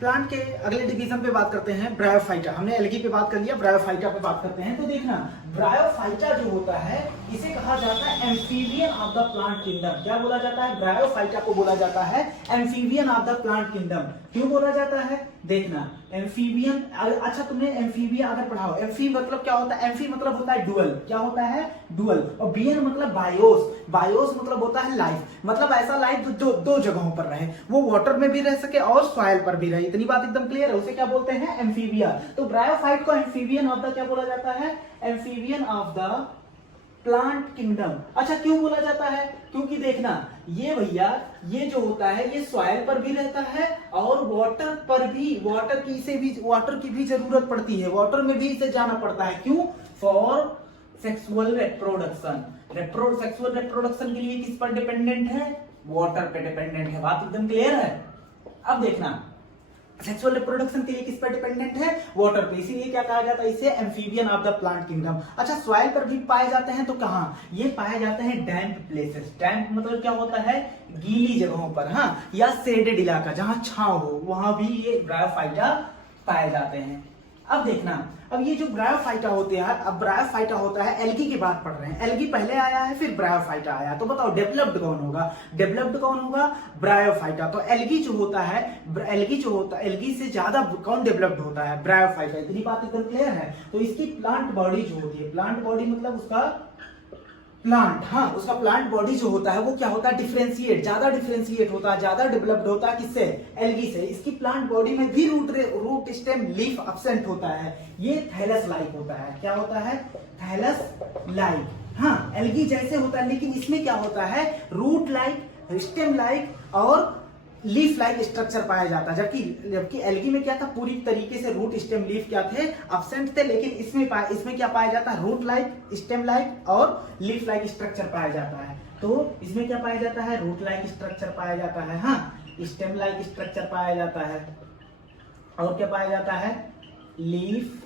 Plant के अगले division पे बात करते हैं ब्रायोफाइटा। हमने एल्गी पे बात कर लिया, ब्रायोफाइटा पे बात करते हैं। तो देखना ब्रायोफाइटा जो होता है इसे कहा जाता है amphibian of the plant kingdom. क्या बोला जाता है? ब्रायोफाइटा को बोला जाता है amphibian of the plant kingdom. क्यों बोला जाता है? देखना एम्फीबियन, अच्छा तुमने एम्फीबिया अगर पढ़ाओ, एम्फी मतलब क्या होता है? एम्फी मतलब होता है डुअल। क्या होता है? डुअल। और बियन मतलब बायोस, बायोस मतलब होता है लाइफ, मतलब ऐसा लाइफ जो दो जगहों पर रहे, वो वाटर में भी रह सके और सॉइल पर भी रहे। इतनी बात एकदम क्लियर है, उसे क्या बोलते हैं? एम्फीबिया। तो ब्रायोफाइट को एम्फीबियन ऑफ द क्या बोला जाता है? Amphibian of the plant kingdom. अच्छा क्यों बोला जाता है? क्योंकि देखना ये भैया ये जो होता है ये सॉइल पर भी रहता है और वाटर पर भी, वाटर की भी जरूरत पड़ती है, वाटर में भी इसे जाना पड़ता है। क्यों? For sexual reproduction. Sexual reproduction के लिए किस पर डिपेंडेंट है? वाटर पे डिपेंडेंट है। बात एकदम क्लियर है। अब देखना सेक्सुअल रिप्रोडक्शन के लिए किस पर डिपेंडेंट है? वाटर पे। इसीलिए क्या कहा जाता है इसे? Amphibian of the plant kingdom. अच्छा सॉइल पर भी पाए जाते हैं तो कहां? ये पाए जाते हैं डैम्प प्लेसेस। डैम्प मतलब क्या होता है? गीली जगहों पर, हाँ, या शेडेड इलाका जहां छांव हो, वहां भी ये ब्रायोफाइटा पाए जाते हैं। अब देखना, अब ये जो ब्रायोफाइटा होते हैं, अब ब्रायोफाइटा होता है, एल्गी की बात पढ़ रहे हैं, एल्गी पहले आया है फिर ब्रायोफाइटा आया, तो बताओ डेवलप्ड कौन होगा? डेवलप्ड कौन होगा? ब्रायोफाइटा। तो एल्गी जो होता है, एल्गी से ज्यादा कौन डेवलप्ड होता है? ब्रायोफाइटा। इतनी बात एकदम क्लियर है। तो इसकी प्लांट बॉडी जो होती है, प्लांट बॉडी मतलब उसका प्लांट, हाँ, उसका प्लांट बॉडी जो होता है वो क्या होता है? डिफरेंशिएट, ज्यादा डिफरेंशिएट होता है, ज्यादा डेवलप्ड होता है। किससे? एल्गी से। इसकी प्लांट बॉडी में भी रूट स्टेम लीफ एब्सेंट होता है। ये थैलस लाइक होता है। क्या होता है? Thallus like. हाँ, एल्गी जैसे होता है, लेकिन इसमें क्या होता है? रूट लाइक, स्टेम लाइक और लीफ लाइक स्ट्रक्चर पाया जाता है। जबकि एल्गी में क्या था? पूरी तरीके से रूट स्टेम लीफ क्या थे? एब्सेंट थे। लेकिन इसमें क्या पाया जाता है? रूट लाइक, स्टेम लाइक और लीफ लाइक स्ट्रक्चर पाया जाता है। तो इसमें क्या पाया जाता है? रूट लाइक स्ट्रक्चर पाया जाता है, हाँ, स्टेम लाइक स्ट्रक्चर पाया जाता है, और क्या पाया जाता है? लीफ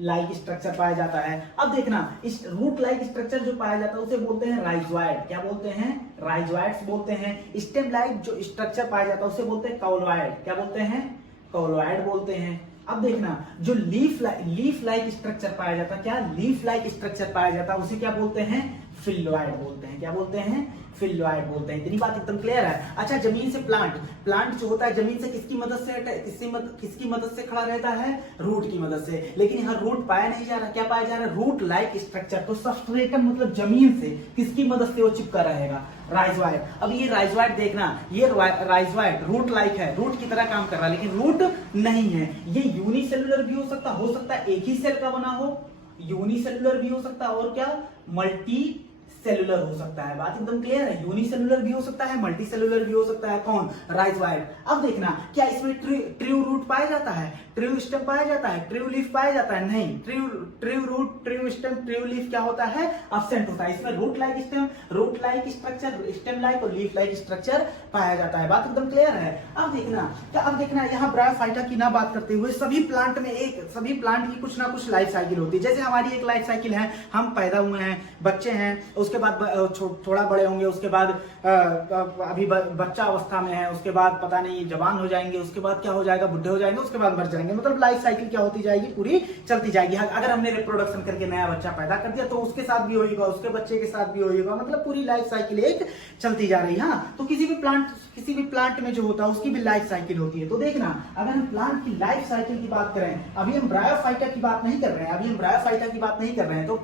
लाइक स्ट्रक्चर पाया जाता है। अब देखना इस रूट लाइक स्ट्रक्चर जो पाया जाता है उसे बोलते हैं राइजोइड। क्या बोलते हैं? राइजोइड्स बोलते हैं। स्टेम लाइक जो स्ट्रक्चर पाया जाता है उसे बोलते हैं कॉलोइड। क्या बोलते हैं? कॉलोइड बोलते हैं। अब देखना जो लीफ लाइक स्ट्रक्चर पाया जाता है, क्या लीफ लाइक स्ट्रक्चर पाया जाता है, उसे क्या बोलते हैं? फिल्लॉइड बोलते हैं। क्या बोलते हैं? फिल्लॉइड बोलते हैं। इतनी बात एकदम क्लियर है। अच्छा जमीन से प्लांट जो होता है जमीन से किसकी मदद से खड़ा रहता है? रूट की मदद से। लेकिन यहाँ रूट पाया नहीं जा रहा, क्या पाया जा रहा है? Root like structure. तो सबस्ट्रेटम मतलब जमीन से किसकी मदद से वो चिपका रहेगा? राइजोइड। अब ये राइजोइड देखना, ये राइजोइड रूट लाइक है, रूट की तरह काम कर रहा है, लेकिन रूट नहीं है। ये यूनिसेलुलर भी हो सकता है एक ही सेल का बना हो, यूनिसेलुलर भी हो सकता है, और क्या मल्टी सेलुलर हो सकता है। बात एकदम क्लियर है। यूनिसेलुलर भी हो सकता है, मल्टी सेलुलर भी हो सकता है। कौन? राइजोइड। अब देखना क्या इसमें ट्रू रूट पाया जाता है? ट्रू स्टेम पाया जाता है? ट्रू लीफ पाया जाता है? नहीं। True root, true stem, true leaf क्या होता है? एब्सेंट होता है। इसमें root like stem, root like structure, stem like और लीफ लाइक स्ट्रक्चर पाया जाता है। बात एकदम क्लियर है। अब देखना यहाँ ब्रायोफाइटा की ना बात करते हुए सभी प्लांट की कुछ ना कुछ लाइफ साइकिल होती है। जैसे हमारी एक लाइफ साइकिल है, हम पैदा हुए हैं, बच्चे हैं, उसके बाद थोड़ा बड़े होंगे, उसके बाद अभी बच्चा अवस्था में है, उसके बाद पता नहीं जवान हो जाएंगे, उसके बाद क्या हो जाएगा? बुढ़े हो जाएंगे, उसके बाद मर जाएंगे। मतलब लाइफ साइकिल क्या होती जाएगी? पूरी चलती जाएगी। अगर हमने रिप्रोडक्शन करके नया बच्चा पैदा कर दिया तो उसके साथ भी होगा, उसके बच्चे के साथ भी होगा, मतलब पूरी लाइफ साइकिल एक चलती जा रही है। हाँ, तो किसी भी प्लांट में जो होता है उसकी भी लाइफ साइकिल होती है। तो देखना अगर हम प्लांट की लाइफ साइकिल की बात करें, अभी हम ब्रायोफाइटा की बात नहीं कर रहे हैं, तो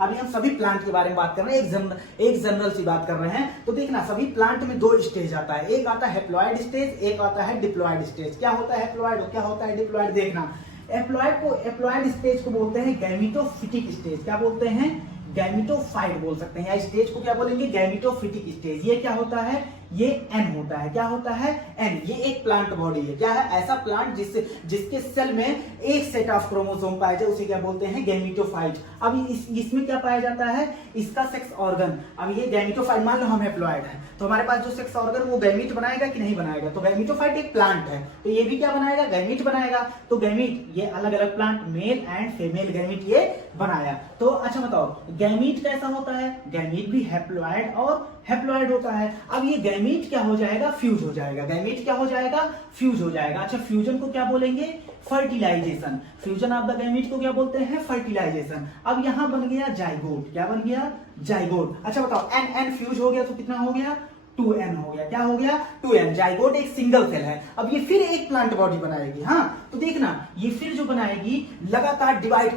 अभी हम सभी प्लांट के बारे में बात कर रहे हैं, एक जनरल सी बात कर रहे हैं। तो देखना सभी प्लांट में दो स्टेज आता है, एक आता है हैप्लॉइड स्टेज, एक आता है डिप्लॉइड स्टेज। क्या होता है हैप्लॉइड, क्या होता है डिप्लॉइड? देखना हैप्लॉइड स्टेज को बोलते हैं गैमेटोफिटिक स्टेज। क्या बोलते हैं? गैमेटोफाइट बोल सकते हैं, या स्टेज को क्या बोलेंगे? Gametophytic stage. ये क्या होता है? ये एन होता है। क्या होता है? एन। ये एक प्लांट बॉडी है। क्या है? ऐसा प्लांट जिसके सेल में एक सेट ऑफ क्रोमोसोम पाया जाए उसे क्या बोलते हैं? गैमेटोफाइट। अब इसमें क्या पाया जाता है? इसका सेक्स ऑर्गन। अब ये गैमेटोफाइट, मान लो हम हैप्लॉइड है तो हमारे पास जो सेक्स ऑर्गन वो गैमीट बनाएगा कि नहीं बनाएगा? तो गैमेटोफाइट एक प्लांट है तो ये भी क्या बनाएगा? गैमीट बनाएगा। तो गैमीट ये अलग अलग plant, male and female gamete ये बनाया। तो अच्छा बताओ गैमीट कैसा होता है? गैमीट भी हैप्लॉइड और हैप्लॉइड होता है। अब ये गैमीट क्या हो जाएगा, फ्यूज हो जाएगा। गैमीट क्या हो जाएगा, फ्यूज हो जाएगा। अच्छा, फ्यूजन को क्या बोलेंगे, fertilisation. Fusion of the gamete को क्या बोलते हैं, फर्टिलाइजेशन। अब यहां बन गया जाइगोट। क्या बन गया, जाइगोट। अच्छा बताओ, एन एन फ्यूज हो गया तो कितना हो गया, 2n हो गया। क्या हो गया, 2n। जाइगोट एक सिंगल सेल है। अब ये फिर एक प्लांट बॉडी बनाएगी। हाँ, तो देखना ये फिर जो बनाएगी लगातार डिवाइड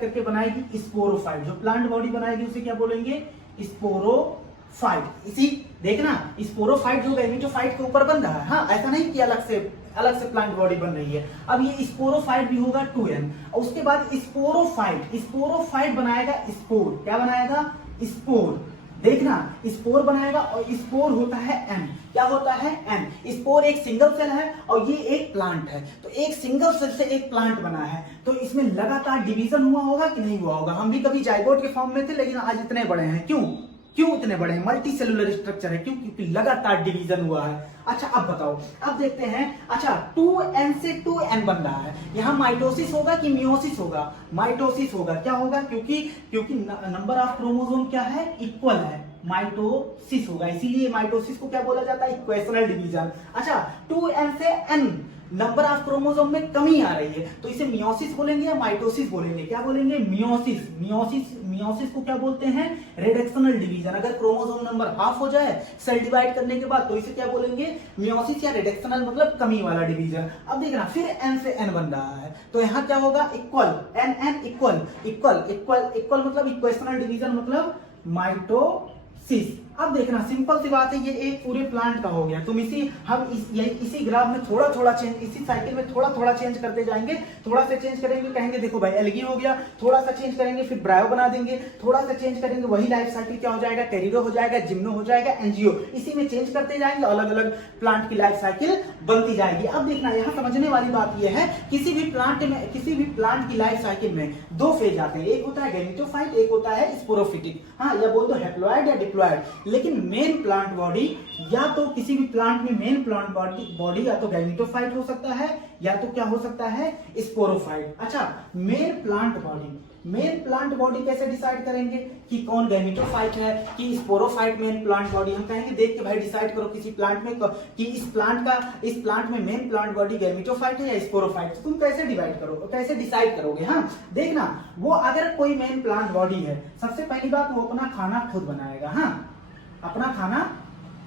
करके बनाएगी स्पोरोफाइट। जो प्लांट बॉडी बनाएगी उसे क्या बोलेंगे, स्पोरोफाइट। इसी देखना, स्पोरोफाइट जो गैमीटोफाइट के ऊपर बन रहा है। हाँ, ऐसा नहीं कि अलग से प्लांट बॉडी बन रही है। अब ये स्पोरोफाइट भी होगा 2n। और उसके बाद स्पोरोफाइट बनाएगा स्पोर। क्या बनाएगा, स्पोर। देखना, स्पोर बनाएगा और स्पोर होता है एम। क्या होता है, एम। स्पोर एक सिंगल सेल है और ये एक प्लांट है। तो एक सिंगल सेल से एक प्लांट बना है, तो इसमें लगातार डिवीजन हुआ होगा कि नहीं हुआ होगा। हम भी कभी जाइगोट के फॉर्म में थे, लेकिन आज इतने बड़े हैं। क्यों इतने बड़े हैं, मल्टी सेलुलर स्ट्रक्चर है। क्योंकि लगातार डिवीजन हुआ है। अच्छा, अब बताओ, अब देखते हैं। अच्छा, 2n से 2n बन रहा है। यहाँ माइटोसिस होगा कि मियोसिस होगा, माइटोसिस होगा। क्या होगा, क्योंकि नंबर ऑफ क्रोमोसोम क्या है, इक्वल है, माइटोसिस होगा। इसीलिए माइटोसिस को क्या बोला जाता है, इक्वेशनल डिवीजन। अच्छा, 2n से n नंबर ऑफ क्रोमोसोम में कमी आ रही है, तो इसे मियोसिस बोलेंगे या माइटोसिस बोलेंगे, क्या बोलेंगे, मियोसिस को क्या बोलते हैं, रिडक्शनल डिवीजन। अगर क्रोमोसोम नंबर हाफ हो जाए सेल डिवाइड करने के बाद, तो इसे क्या बोलेंगे, मियोसिस या रिडक्शनल, मतलब कमी वाला डिवीजन। अब देखना, फिर n से n बन रहा है, तो यहाँ क्या होगा, इक्वल, n इक्वल मतलब इक्वेशनल डिवीजन, मतलब माइटोसिस। अब देखना, सिंपल सी बात है, ये एक पूरे प्लांट का हो गया। तुम इसी ग्राफ में थोड़ा चेंज, इसी साइकिल में थोड़ा चेंज करते जाएंगे। थोड़ा सा चेंज करेंगे, कहेंगे देखो भाई एल्गी हो गया। थोड़ा सा चेंज करेंगे, फिर ब्रायो बना देंगे। थोड़ा सा चेंज करेंगे, वही लाइफ साइकिल क्या हो जाएगा, टेरिडो हो जाएगा, जिम्नो हो जाएगा, एंजियो। इसी में चेंज करते जाएंगे, अलग अलग प्लांट की लाइफ साइकिल बनती जाएगी। अब देखना, यहाँ समझने वाली बात यह है, किसी भी प्लांट की लाइफ साइकिल में दो फेज आते हैं। एक होता है गैमेटोफाइट, एक होता है स्पोरोफिटिक। हाँ, या बोल दो हैप्लॉइड या डिप्लॉइड। लेकिन मेन प्लांट बॉडी, या तो किसी भी प्लांट में मेन प्लांट बॉडी या तो गैमेटोफाइट हो सकता है, या तो क्या हो सकता है, स्पोरोफाइट। अच्छा, मेन प्लांट बॉडी कैसे डिसाइड करेंगे कि कौन गैमेटोफाइट है कि स्पोरोफाइट मेन प्लांट बॉडी। हम कहेंगे देख के भाई डिसाइड करो किसी प्लांट में कि इस प्लांट में मेन प्लांट बॉडी गैमेटोफाइट है या स्पोरोफाइट। तुम कैसे डिसाइड करोगे। हाँ, देखना, वो अगर कोई मेन प्लांट बॉडी है, सबसे पहली बात वो अपना खाना खुद बनाएगा। हाँ, अपना खाना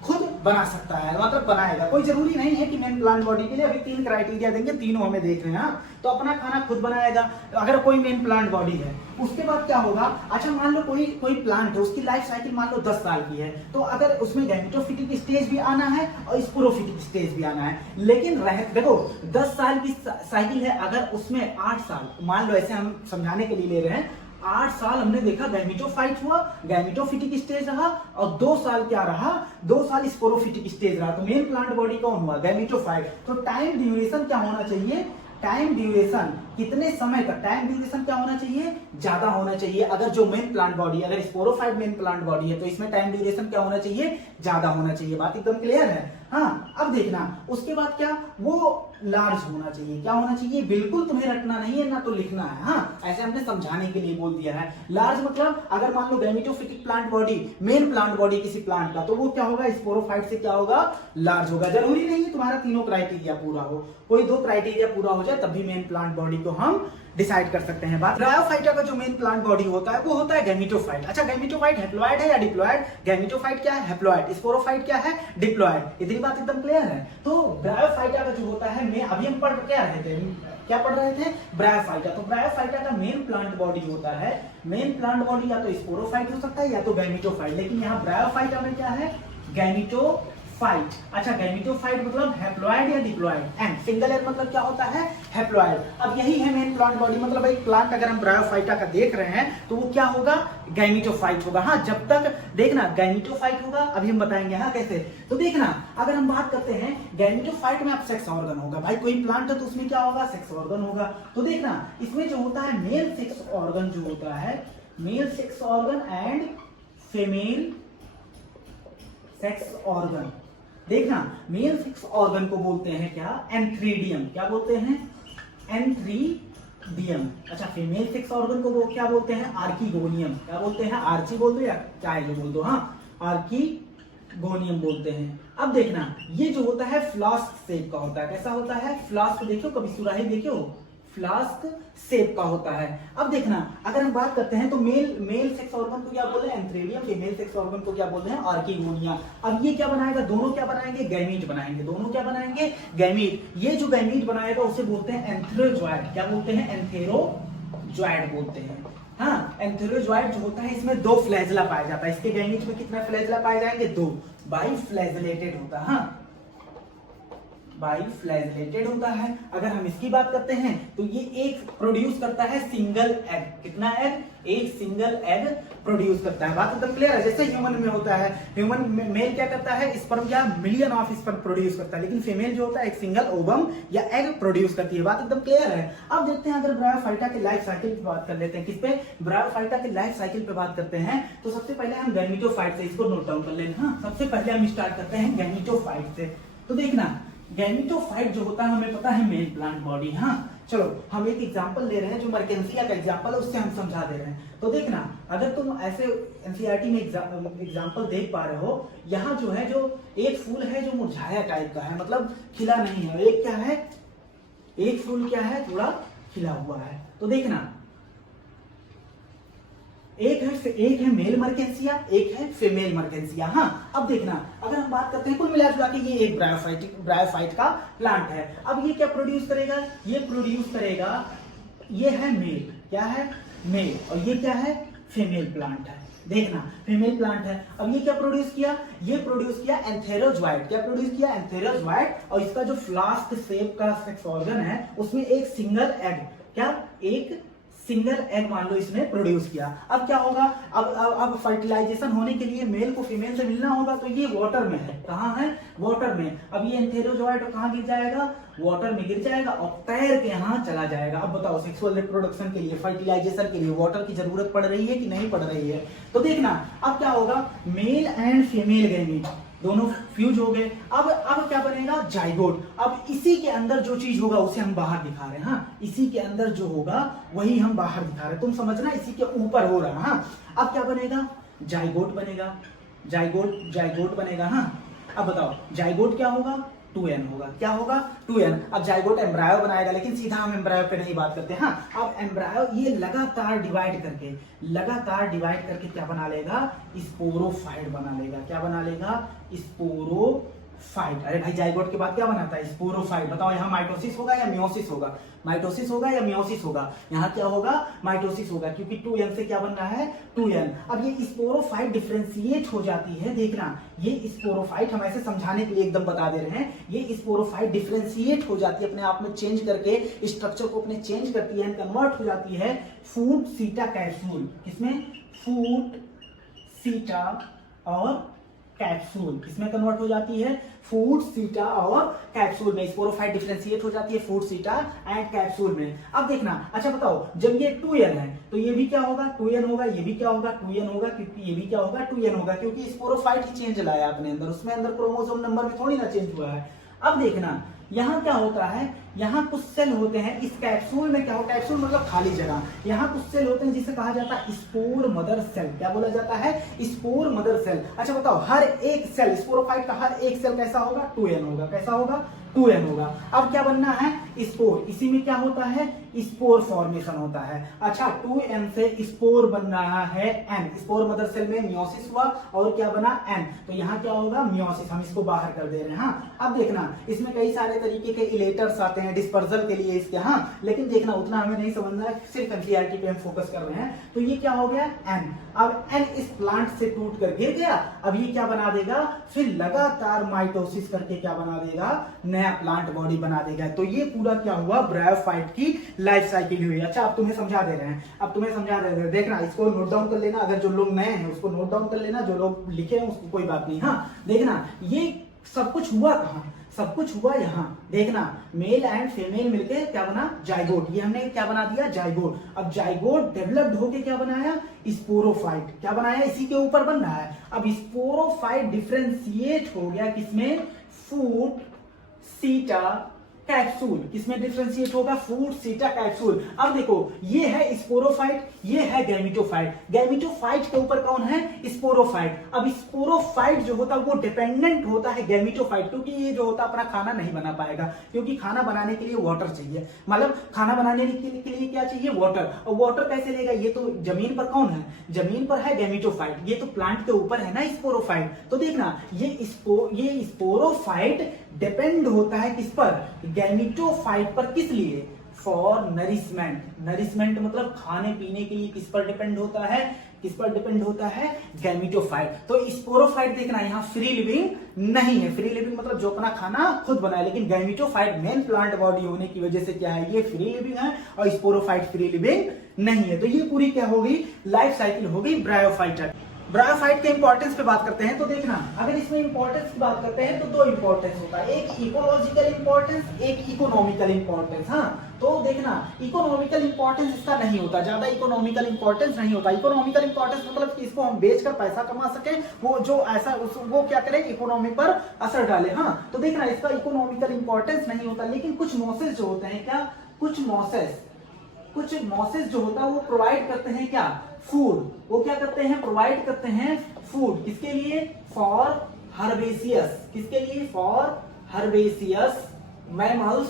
खुद बना सकता है, मतलब बनाएगा। कोई जरूरी नहीं है कि मेन प्लांट बॉडी के लिए अभी 3 क्राइटेरिया देंगे, तीनों हमें देख रहे हैं। हाँ, तो अपना खाना खुद बनाएगा अगर कोई मेन प्लांट बॉडी है। उसके बाद क्या होगा, अच्छा मान लो कोई प्लांट है, उसकी लाइफ साइकिल मान लो 10 साल की है, तो अगर उसमें गैमेटोफिटिक स्टेज भी आना है और स्पोरोफिटिक स्टेज भी आना है। लेकिन देखो 10 साल की साइकिल है, अगर उसमें 8 साल मान लो, ऐसे हम समझाने के लिए ले रहे हैं, 8 साल हमने देखा गैमेटोफाइट हुआ, गैमेटोफिटिक स्टेज रहा, और 2 साल क्या रहा, 2 साल स्पोरोफिटिक स्टेज रहा। तो मेन प्लांट बॉडी कौन हुआ, गैमेटोफाइट। तो टाइम ड्यूरेशन क्या होना चाहिए, टाइम ड्यूरेशन कितने समय का, टाइम ड्यूरेशन क्या होना चाहिए, ज्यादा होना चाहिए। अगर जो मेन प्लांट बॉडी, अगर स्पोरोफाइट मेन प्लांट बॉडी है, तो इसमें टाइम ड्यूरेशन क्या होना चाहिए, ज्यादा होना चाहिए। बात एकदम क्लियर है। हाँ, अब देखना, उसके बाद क्या, वो लार्ज होना चाहिए। क्या होना चाहिए, बिल्कुल तुम्हें रटना नहीं है ना तो लिखना है। हाँ, ऐसे हमने समझाने के लिए बोल दिया है। लार्ज मतलब अगर मान लो gametophytic plant body, main plant body किसी प्लांट का, तो वो क्या होगा, स्पोरोफाइट से क्या होगा, लार्ज होगा। जरूरी नहीं है तुम्हारा तीनों क्राइटेरिया पूरा हो, कोई 2 क्राइटेरिया पूरा हो जाए तब भी मेन प्लांट बॉडी को हम डिसाइड कर सकते हैं। बात, ब्रायोफाइटा का जो मेन प्लांट बॉडी होता है वो होता है गैमेटोफाइट। अच्छा, गैमेटोफाइट हैप्लॉइड है या डिप्लॉइड, गैमेटोफाइट क्या है, हैप्लॉइड, स्पोरोफाइट क्या है, डिप्लॉइड। इतनी बात एकदम क्लियर है। तो ब्रायोफाइटा का जो होता है, मैं अभी हम क्या पढ़ रहे थे, ब्रायोफाइटा। तो ब्रायोफाइटा का मेन प्लांट बॉडी होता है, मेन प्लांट बॉडी या तो स्पोरोफाइट हो सकता है या तो गैमेटोफाइट। लेकिन यहाँ ब्रायोफाइटा में क्या है, गैमेटोफाइट। अच्छा, गैमेटोफाइट मतलब हैप्लॉइड या डिप्लॉइड, एंड सिंगल एर मतलब क्या होता है, हैप्लॉइड। अब यही है मेन प्लांट बॉडी, मतलब एक प्लांट अगर हम ब्रायोफाइटा का देख रहे हैं तो वो क्या होगा, गैमेटोफाइट होगा। हाँ, जब तक देखना गैमेटोफाइट होगा, अभी हम बताएंगे हाँ कैसे। तो देखना, अगर हम बात करते हैं गैमेटोफाइट में, अब सेक्स ऑर्गन होगा। भाई कोई प्लांट है तो उसमें क्या होगा, सेक्स ऑर्गन होगा। तो देखना, इसमें जो होता है मेल सेक्स ऑर्गन जो होता है, male sex organ and female sex organ. देखना, मेल सेक्स ऑर्गन को बोलते हैं क्या, एंथ्रीडियम। क्या बोलते हैं, एंथ्रीडियम। अच्छा, फीमेल सेक्स ऑर्गन को वो क्या बोलते हैं, आर्कीगोनियम। क्या बोलते हैं, आर्ची बोल दो या चाहे जो बोल दो। हाँ, गोनियम बोलते हैं। अब देखना ये जो होता है फ्लास्क शेप का होता है। कैसा होता है? फ्लास्क देखो, कभी सुराही देखो, फ्लास्क शेप का होता है। अब देखना अगर हम बात करते हैं तो मेल सेक्स ऑर्गन को क्या बोलते हैं? एंथ्रेडियम। फीमेल सेक्स ऑर्गन को क्या बोलते हैं? आर्किगोनिया। अब ये क्या बनाएगा? दोनों क्या बनाएंगे? गैमीट बनाएंगे। दोनों क्या बनाएंगे? गैमीट। ये जो गैमीट बनाएगा उसे बोलते हैं एंथेरोजॉइड। क्या बोलते हैं? एंथेरोजॉइड बोलते हैं। हाँ, एंथेरोजॉइड जो होता है इसमें 2 फ्लैजला पाया जाता है। इसके गैमीट में कितने फ्लैजला पाए जाएंगे? 2। बाइफ्लैजिलेटेड होता है। हाँ, बाइफ्लैजिलेटेड होता है। अगर हम इसकी बात करते हैं तो ये एक प्रोड्यूस करता है सिंगल एग। कितना एग? एक सिंगल एग प्रोड्यूस करता है। बात एकदम क्लियर है? जैसे ह्यूमन में होता है, ह्यूमन मेल क्या करता है? स्पर्म या मिलियन ऑफ स्पर्म प्रोड्यूस करता है, लेकिन फीमेल जो होता है एक सिंगल ओवम या एग प्रोड्यूस करती है। बात एकदम क्लियर है? अब देखते हैं, अगर ब्रायोफाइटा के लाइफ साइकिल पे बात कर लेते हैं। किस पे? ब्रायोफाइटा के लाइफ साइकिल पे बात करते हैं तो सबसे पहले हम गैमीटोफाइट से, इसको नोट डाउन कर लेना। हाँ, सबसे पहले हम स्टार्ट करते हैं गैमीटोफाइट से। तो देखना गैमीटोफाइट जो होता है हमें पता है मेल प्लांट बॉडी। हाँ, चलो हम एक एग्जांपल ले रहे हैं जो मर्केंसिया का एग्जांपल है, उससे हम समझा दे रहे हैं। तो देखना अगर तुम ऐसे एनसीईआरटी में एग्जांपल देख पा रहे हो, यहाँ जो है जो एक फूल है जो मुरझाया टाइप का है, मतलब खिला नहीं है। एक क्या है? एक फूल क्या है? थोड़ा खिला हुआ है। तो देखना एक है मेल मर्केंसिया, एक है फीमेल मर्केंसिया। हाँ, अब देखना अगर हम बात करते हैं कुल मिलाकर के ये एक ब्रायोफाइट का प्लांट है। अब ये क्या प्रोड्यूस करेगा? ये प्रोड्यूस करेगा, ये है मेल। क्या है? मेल। और ये क्या है? फीमेल प्लांट है। देखना फीमेल प्लांट है। अब ये क्या प्रोड्यूस किया? ये प्रोड्यूस किया एंथेरोजॉइड। क्या प्रोड्यूस किया? एंथेरोजॉइड। और इसका जो फ्लास्क शेप का सेक्स ऑर्गन है उसमें एक सिंगल एग, क्या एक सिंगल एग मान लो इसने प्रोड्यूस किया। अब क्या होगा? अब फर्टिलाइजेशन होने के लिए मेल को फीमेल से मिलना होगा, तो ये वाटर में है। कहाँ है? वाटर में। अब ये एंथेरोजॉइड कहाँ गिर जाएगा? वाटर में गिर जाएगा और तैर के यहाँ चला जाएगा। अब बताओ सेक्सुअल रिप्रोडक्शन के लिए, फर्टिलाइजेशन के लिए वाटर की जरूरत पड़ रही है कि नहीं पड़ रही है? तो देखना अब क्या होगा, मेल एंड फीमेल गैमीट दोनों फ्यूज हो गए। अब क्या बनेगा? जाइगोट। अब इसी के अंदर जो चीज होगा उसे हम बाहर दिखा रहे हैं। हाँ, इसी के अंदर जो होगा वही हम बाहर दिखा रहे हैं, तुम समझना, इसी के ऊपर हो रहा है। हाँ, अब क्या बनेगा? जाइगोट बनेगा। जाइगोट बनेगा। हाँ, अब बताओ जाइगोट क्या होगा? 2n होगा। क्या होगा? 2n। अब जाइगोट एम्ब्रायो बनाएगा, लेकिन सीधा हम एम्ब्रायो पे नहीं बात करते। हाँ, अब एम्ब्रायो ये लगातार डिवाइड करके क्या बना लेगा? स्पोरोफाइट बना लेगा। क्या बना लेगा? स्पोरोफाइट। अरे भाई जाइगोट के बाद क्या बनाता है? स्पोरोफाइट। बताओ यहाँ माइटोसिस होगा या मियोसिस होगा? माइटोसिस होगा या मियोसिस होगा? यहाँ क्या होगा? माइटोसिस होगा, क्योंकि 2n से क्या बन रहा है? 2n। अब ये स्पोरोफाइट डिफरेंशिएट हो जाती है। देखना ये स्पोरोफाइट हम ऐसे समझाने के लिए एकदम बता दे रहे हैं, ये स्पोरोफाइट डिफरेंशिएट हो जाती है, अपने आप में चेंज करके स्ट्रक्चर को अपने चेंज करती है, कन्वर्ट हो जाती है फूड सीटा कैप्सूल। किसमें? फूड सीटा और कैप्सूल। किसमें कन्वर्ट हो जाती है? फूड सीटा और कैप्सूल में। स्पोरोफाइट डिफरेंशिएट हो जाती है फूड सीटा एंड कैप्सूल में। अब देखना, अच्छा बताओ, जब ये 2n है तो ये भी क्या होगा? 2n होगा। ये भी क्या होगा? 2n होगा, क्योंकि ये भी क्या होगा? 2n होगा, क्योंकि स्पोरोफाइट ही चेंज लाया अपने अंदर, उसमें अंदर क्रोमोसोम नंबर में थोड़ी ना चेंज हुआ है। अब देखना यहाँ क्या होता है, यहाँ कुछ सेल होते हैं इस कैप्सूल में। क्या हो? कैप्सूल मतलब खाली जगह। यहाँ कुछ सेल होते हैं जिसे कहा जाता है स्पोर मदर सेल। क्या बोला जाता है? Spore mother cell. अच्छा बताओ, हर एक सेल स्पोरोफाइट का हर एक सेल कैसा होगा? 2n होगा। कैसा होगा? 2n होगा। अब क्या बनना है? स्पोर। इसी में क्या होता है? स्पोर फॉर्मेशन होता है। अच्छा, 2n से स्पोर बन रहा है n। स्पोर मदर सेल में मियोसिस हुआ और क्या बना? n। तो यहाँ क्या होगा? मियोसिस। हम इसको बाहर कर दे रहे हैं। हाँ, अब देखना इसमें कई सारे तरीके के इलेटर्स आते हैं डिस्पर्सल के लिए इसके। हाँ, लेकिन देखना उतना हमें नहीं समझना है, सिर्फ एनसीईआरटी पे हम फोकस कर रहे हैं। तो ये क्या हो गया? n। अब n इस प्लांट से टूट कर गिर गया। अब ये क्या बना देगा? फिर लगातार माइटोसिस करके क्या बना देगा? नया प्लांट बॉडी बना देगा। तो ये पूरा क्या हुआ? ब्रायोफाइट की लाइफ साइकिल हुई। अच्छा, अब तुम्हें समझा दे रहे हैं। देखना, इसको नोट डाउन कर लेना। अगर जो लोग नए हैं उसको नोट डाउन कर लेना, जो लोग लिखे हैं उसको कोई बात नहीं। हाँ, देखना ये सब कुछ हुआ कहाँ? सब कुछ हुआ यहाँ। देखना मेल एंड फीमेल मिलके क्या बना? जाइगोट। ये हमने क्या बना दिया? जाइगोट। अब जाइगोट डेवलप्ड होके क्या बनाया? स्पोरोफाइट। क्या बनाया? इसी के ऊपर बन रहा है। अब स्पोरोफाइट डिफरेंशिएट हो गया किसमें? फूड सीटा कैप्सूल, किसमें डिफरेंशिएट होगा, फूड सीटा कैप्सूल। अब देखो ये है स्पोरोफाइट, ये है गैमेटोफाइट। गैमेटोफाइट के ऊपर कौन है, स्पोरोफाइट। अब स्पोरोफाइट जो होता है वो डिपेंडेंट होता है गैमेटोफाइट, क्योंकि ये जो होता है अपना खाना नहीं बना पाएगा, क्योंकि खाना बनाने के लिए वाटर चाहिए, मतलब खाना बनाने के लिए क्या चाहिए, वाटर। और वाटर कैसे लेगा, ये तो जमीन पर कौन है, जमीन पर है गैमेटोफाइट, ये तो प्लांट के ऊपर है ना स्पोरोफाइट। तो देखना ये स्पोरोफाइट डिपेंड होता है किस पर, गैमेटोफाइट पर। किस लिए, फॉर नरिशमेंट। नरिशमेंट मतलब खाने पीने के लिए किस पर डिपेंड होता है, किस पर डिपेंड होता है, गैमेटोफाइट। तो स्पोरोफाइट देखना यहाँ फ्री लिविंग नहीं है, फ्री लिविंग मतलब जो अपना खाना खुद बनाए, लेकिन गैमेटोफाइट मेन प्लांट बॉडी होने की वजह से क्या है, ये फ्री लिविंग है, और स्पोरोफाइट फ्री लिविंग नहीं है। तो ये पूरी क्या होगी, लाइफ साइकिल होगी ब्रायोफाइटा। ब्रायोफाइट के इंपॉर्टेंस पे बात करते हैं तो देखना, अगर इसमें इंपॉर्टेंस की बात करते हैं तो दो इंपॉर्टेंस होता है, एक इकोलॉजिकल इंपॉर्टेंस, एक इकोनॉमिकल इंपॉर्टेंस। हाँ, तो देखना इकोनॉमिकल इंपॉर्टेंस इसका नहीं होता, ज्यादा इकोनॉमिकल इंपॉर्टेंस नहीं होता। इकोनॉमिकल इंपॉर्टेंस मतलब कि इसको हम बेचकर पैसा कमा सके, वो जो ऐसा वो क्या करे, इकोनॉमी पर असर डाले। हाँ, तो देखना इसका इकोनॉमिकल इंपॉर्टेंस नहीं होता, लेकिन कुछ मॉसेस जो होते हैं, क्या, कुछ मॉसेस जो होता है वो प्रोवाइड करते हैं क्या, फूड। वो क्या करते हैं, प्रोवाइड करते हैं फूड, किसके लिए, फॉर हर्बेसियस, किसके लिए, for herbaceous mammals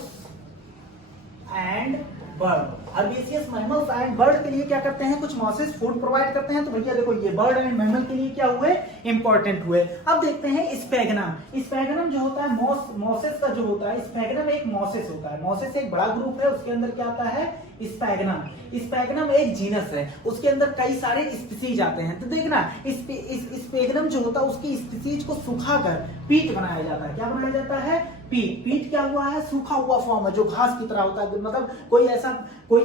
and bird. Herbaceous mammals and bird के लिए क्या करते हैं, कुछ मॉसेस फूड प्रोवाइड करते हैं। तो भैया देखो ये बर्ड एंड मैमल के लिए क्या हुए, इंपॉर्टेंट हुए। अब देखते हैं स्पैगनम। स्पैगनम जो होता है मॉसेस का जो होता है, स्पैगनम एक मॉसेस होता है। मॉसेस एक बड़ा ग्रुप है, उसके अंदर क्या आता है, स्पैगनम। स्पैगनम एक जीनस है, उसके अंदर कई सारे स्पीसीज आते हैं। तो देखना स्पैगनम जो होता है उसकी स्पीसीज को सुखाकर पीट बनाया जाता है। क्या बनाया जाता है, पीट। पीट क्या हुआ है, सूखा हुआ फॉर्म है जो घास की तरह होता है, मतलब कोई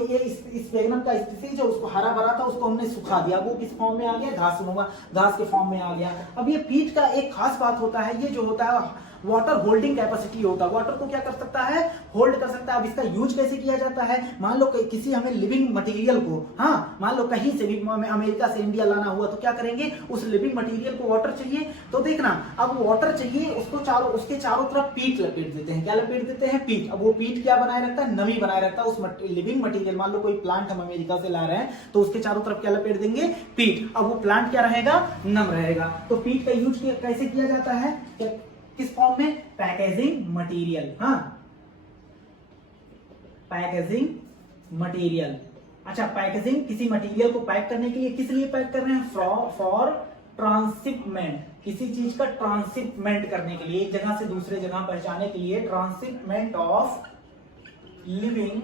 ये स्पैगनम का स्पीसीज है, उसको हरा भरा था, उसको हमने सुखा दिया, वो किस फॉर्म में आ गया, घास के फॉर्म में आ गया। अब ये पीट का एक खास बात होता है, ये जो होता है वाटर होल्डिंग कैपेसिटी होता है, वाटर को क्या कर सकता है, होल्ड कर सकता है। अब इसका यूज कैसे किया जाता है, मान लो किसी हमें लिविंग मटेरियल को, हाँ मान लो कहीं से भी अमेरिका से इंडिया लाना हुआ, तो क्या करेंगे, उस लिविंग मटेरियल को वाटर चाहिए। तो देखना अब वाटर चाहिए, उसके चारों तरफ पीट लपेट देते हैं। क्या लपेट देते हैं, पीट। अब वो पीट क्या बनाए रखता है, नमी बनाए रखता है उस लिविंग मटेरियल। मान लो कोई प्लांट हम अमेरिका से ला रहे हैं, तो उसके चारों तरफ क्या लपेट देंगे, पीट। अब वो प्लांट क्या रहेगा, नम रहेगा। तो पीट का यूज कैसे किया जाता है, किस फॉर्म में, पैकेजिंग मटेरियल। हाँ, पैकेजिंग मटेरियल। अच्छा, पैकेजिंग, किसी मटेरियल को पैक करने के लिए, किस लिए पैक कर रहे हैं, फॉर ट्रांसशिपमेंट, किसी चीज का ट्रांसशिपमेंट करने के लिए, एक जगह से दूसरे जगह पहुंचाने के लिए, ट्रांसशिपमेंट ऑफ लिविंग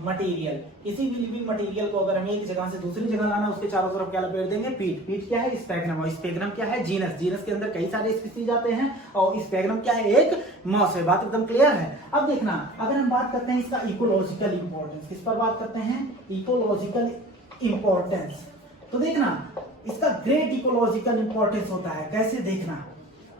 मटेरियल। किसी भी लिविंग मटेरियल को अगर हमें एक जगह से दूसरी जगह लाना, उसके चारों तरफ क्या लपेट देंगे, पीट। पीट क्या है, स्पैगनम। और स्पैगनम क्या है, जीनस। जीनस के अंदर कई सारे स्पीसीज आते हैं, और स्पैगनम क्या है, एक मॉस है। बात एकदम क्लियर है। अब देखना, अगर हम बात करते हैं इसका इकोलॉजिकल इंपॉर्टेंस, किस पर बात करते हैं, इकोलॉजिकल इंपॉर्टेंस। तो देखना इसका ग्रेट इकोलॉजिकल इंपॉर्टेंस होता है। कैसे, देखना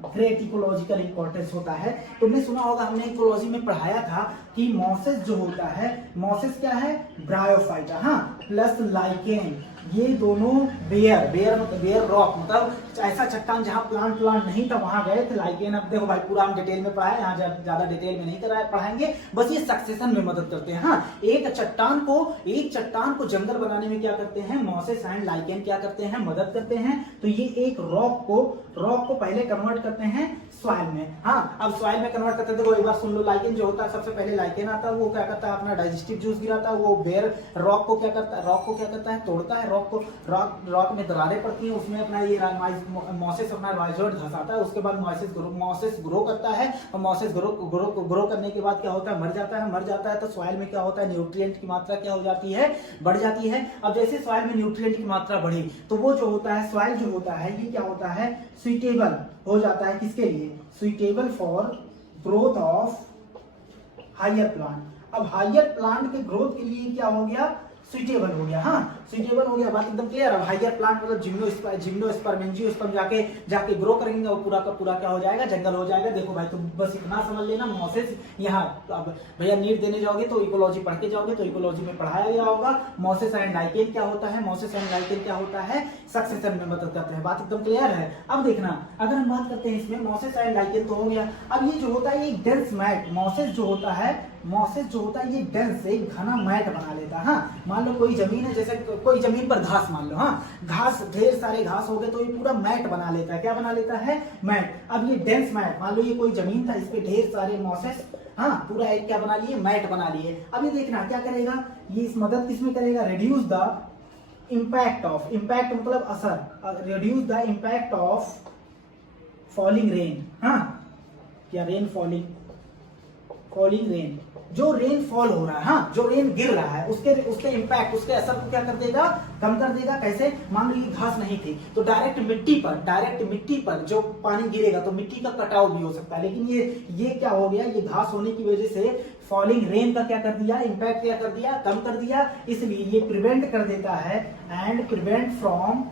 ग्रेट इकोलॉजिकल इंपॉर्टेंस होता है। तुमने सुना होगा, हमने इकोलॉजी में पढ़ाया था कि मॉसेस जो होता है, मॉसेस क्या है, ब्रायोफाइटा, हाँ, प्लस लाइकेन, ये दोनों बेयर रॉक, मतलब ऐसा चट्टान जहां प्लांट नहीं था वहां गए थे लाइकेन। अब देखो भाई पूरा हम डिटेल में पढ़ाए, यहाँ ज्यादा डिटेल में नहीं पढ़ाएंगे, बस ये सक्सेशन में मदद करते हैं। हाँ, एक चट्टान को जंगल बनाने में क्या करते हैं, मॉसेस एंड लाइकेन क्या करते हैं, मदद करते हैं। तो ये एक रॉक को पहले कन्वर्ट करते हैं सॉइल में। हाँ, अब सॉइल में कन्वर्ट करते हैं, देखो एक बार सुन लो, लाइकेन जो होता है, सबसे पहले लाइकेन आता है, वो क्या करता है, अपना डाइजेस्टिव जूस गिराता है, वो बेयर रॉक को क्या करता है, तोड़ता है, रॉक में दरारें पड़ती हैं, उसमें अपना ये मॉसेस अपना राइजोइड धंसाता है। उसके बाद मॉसेस ग्रो करता है, और मॉसेस ग्रो करने के बाद क्या होता है, मर जाता है। तो सॉइल में क्या होता है, न्यूट्रिएंट की मात्रा क्या हो जाती है, बढ़ जाती है। अब जैसे सॉइल में न्यूट्रिएंट की मात्रा बढ़ी, तो वो जो होता है, सॉइल जो होता है, ये क्या होता है, सुइटेबल हो जाता है, किसके लिए, suitable for growth of higher plant. अब हायर प्लांट के ग्रोथ के लिए क्या हो गया, सुइटेबल हो गया। हाँ, सुइटेबल हो गया, बात एकदम क्लियर। अब हायर प्लांट मतलब जिम्नोस्पर्म एंजियोस्पर्म जाके ग्रो करेंगे, और पूरा का पूरा क्या हो जाएगा, जंगल हो जाएगा। देखो भाई, तुम बस इतना समझ लेना, मॉसेस यहाँ, तो अब भैया नीट देने जाओगे तो इकोलॉजी पढ़ के जाओगे, तो इकोलॉजी में पढ़ाया गया होगा मॉसेस एंड लाइकेन क्या होता है, मॉसेस एंड लाइकेन क्या होता है, सक्सेशन में मदद करते हैं। बात एकदम क्लियर है। अब देखना, अगर हम बात करते हैं इसमें मॉसेस एंड लाइकेन तो हो गया। अब ये जो होता है, ये डेंस मैट, मॉसेस जो होता है मॉसेस जो होता है ये डेंस एक घना मैट बना लेता है। हाँ, मान लो कोई जमीन है, जैसे कोई जमीन पर घास मान लो, हाँ घास, ढेर सारे घास हो गए तो ये पूरा मैट बना लेता है। क्या बना लेता है? मैट। अब ये डेंस मैट, मान लो ये कोई जमीन था, इस पे ढेर सारे मॉसेस, हाँ पूरा एक क्या बना लिए? मैट बना लिए। अब ये देखना क्या करेगा, ये इस मदद किसमें करेगा? Reduce the impact of, impact मतलब असर, reduce the impact of falling rain. हाँ, क्या रेन फॉलिंग, फॉलिंग रेन, जो रेन फॉल हो रहा है, हाँ जो रेन गिर रहा है उसके इम्पैक्ट, उसके असर को क्या कर देगा? कम कर देगा। कैसे? मान लो ये घास नहीं थी तो डायरेक्ट मिट्टी पर जो पानी गिरेगा तो मिट्टी का कटाव भी हो सकता है, लेकिन ये क्या हो गया, ये घास होने की वजह से फॉलिंग रेन का क्या कर दिया? इम्पैक्ट क्या कर दिया? कम कर दिया। इसलिए ये प्रिवेंट कर देता है and prevent from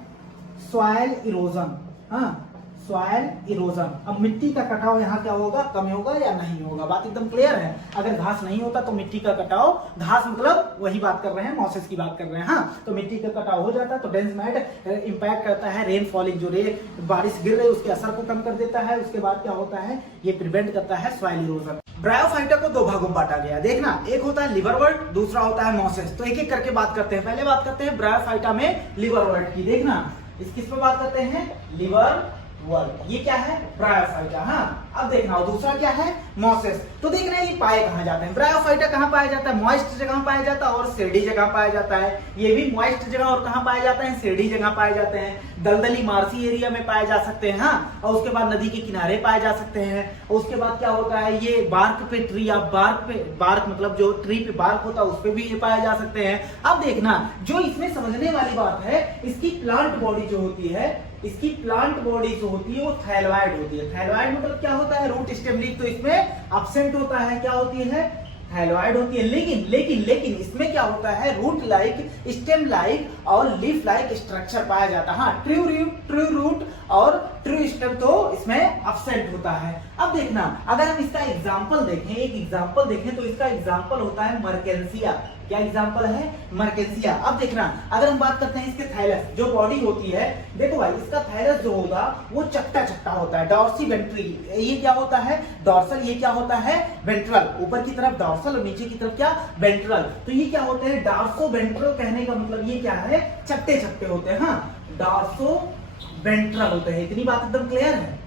soil erosion. हाँ, सॉइल इरोजन। अब मिट्टी का कटाव यहाँ क्या होगा? कम होगा या नहीं होगा? बात एकदम क्लियर है। अगर घास नहीं होता तो मिट्टी का कटाव, घास मतलब वही बात कर रहे हैं, मॉसेस की बात कर रहे हैं, हाँ तो मिट्टी का कटाव हो जाता है। तो डेंस मैट इंपैक्ट करता है रेन फॉलिंग, जो बारिश गिर रही है उसके असर को कम कर देता है। उसके बाद क्या होता है? ये प्रिवेंट करता है सॉइल इरोजन। ब्रायोफाइटा को दो भागों में बांटा गया। देखना, एक होता है लिवरवर्ट, दूसरा होता है मॉसेस। तो एक एक करके बात करते हैं। पहले बात करते हैं ब्रायोफाइटा में लिवरवर्ट की। देखना, इस किस पे बात करते हैं? Liver word. ये क्या है? ब्रायोफाइटा। हाँ, अब देखना, और दूसरा क्या है? मॉसेस। तो देखना ये पाए कहाँ जाते हैं? ब्रायोफाइटा कहाँ पाया जाता है? मॉइस्ट जगह पाया जाता है और सिरडी जगह पाया जाता है। ये भी मॉइस्ट जगह और कहाँ पाए जाते हैं? सिरडी जगह पाए जाते हैं। दलदली मार्सी एरिया में पाए जा सकते हैं। हाँ, और उसके बाद नदी के किनारे पाए जा सकते हैं। और उसके बाद क्या होता है? ये बार्क पे ट्री, या बार्क मतलब जो ट्री पे बार्क होता है उस पे भी ये पाए जा सकते हैं। अब देखना, जो इसमें समझने वाली बात है, इसकी प्लांट बॉडी जो होती है, इसकी प्लांट बॉडी जो होती है वो थैलोइड होती है। थैलोइड मतलब क्या होता है? रूट स्टेम लीफ तो इसमें एब्सेंट होता है। क्या होती है? थैलोइड होती है। लेकिन इसमें क्या होता है? रूट लाइक, स्टेम लाइक और लीफ लाइक स्ट्रक्चर पाया जाता है। हाँ, ट्रू रूट और ट्रू स्टेम तो इसमें एब्सेंट होता है। अब देखना, अगर हम इसका एग्जांपल देखें, एक एग्जांपल देखें तो इसका एग्जांपल होता है मर्केंसिया। क्या एग्जांपल है? मर्केंसिया। अब देखना, अगर हम बात करते हैं इसके थैलस, जो बॉडी होती है, देखो भाई इसका थैलस जो होगा वो चट्टा होता है, डॉर्सी वेंट्रल। ये क्या होता है? डॉर्सल। ये क्या होता है? वेंट्रल। ऊपर की तरफ डॉर्सल और नीचे की तरफ क्या? वेंट्रल। तो ये क्या होते हैं? डार्सो वेंट्रल। कहने का मतलब ये क्या है? चट्टे होते हैं। हाँ, डार्सो वेंट्रल होते हैं। इतनी बात एकदम क्लियर है।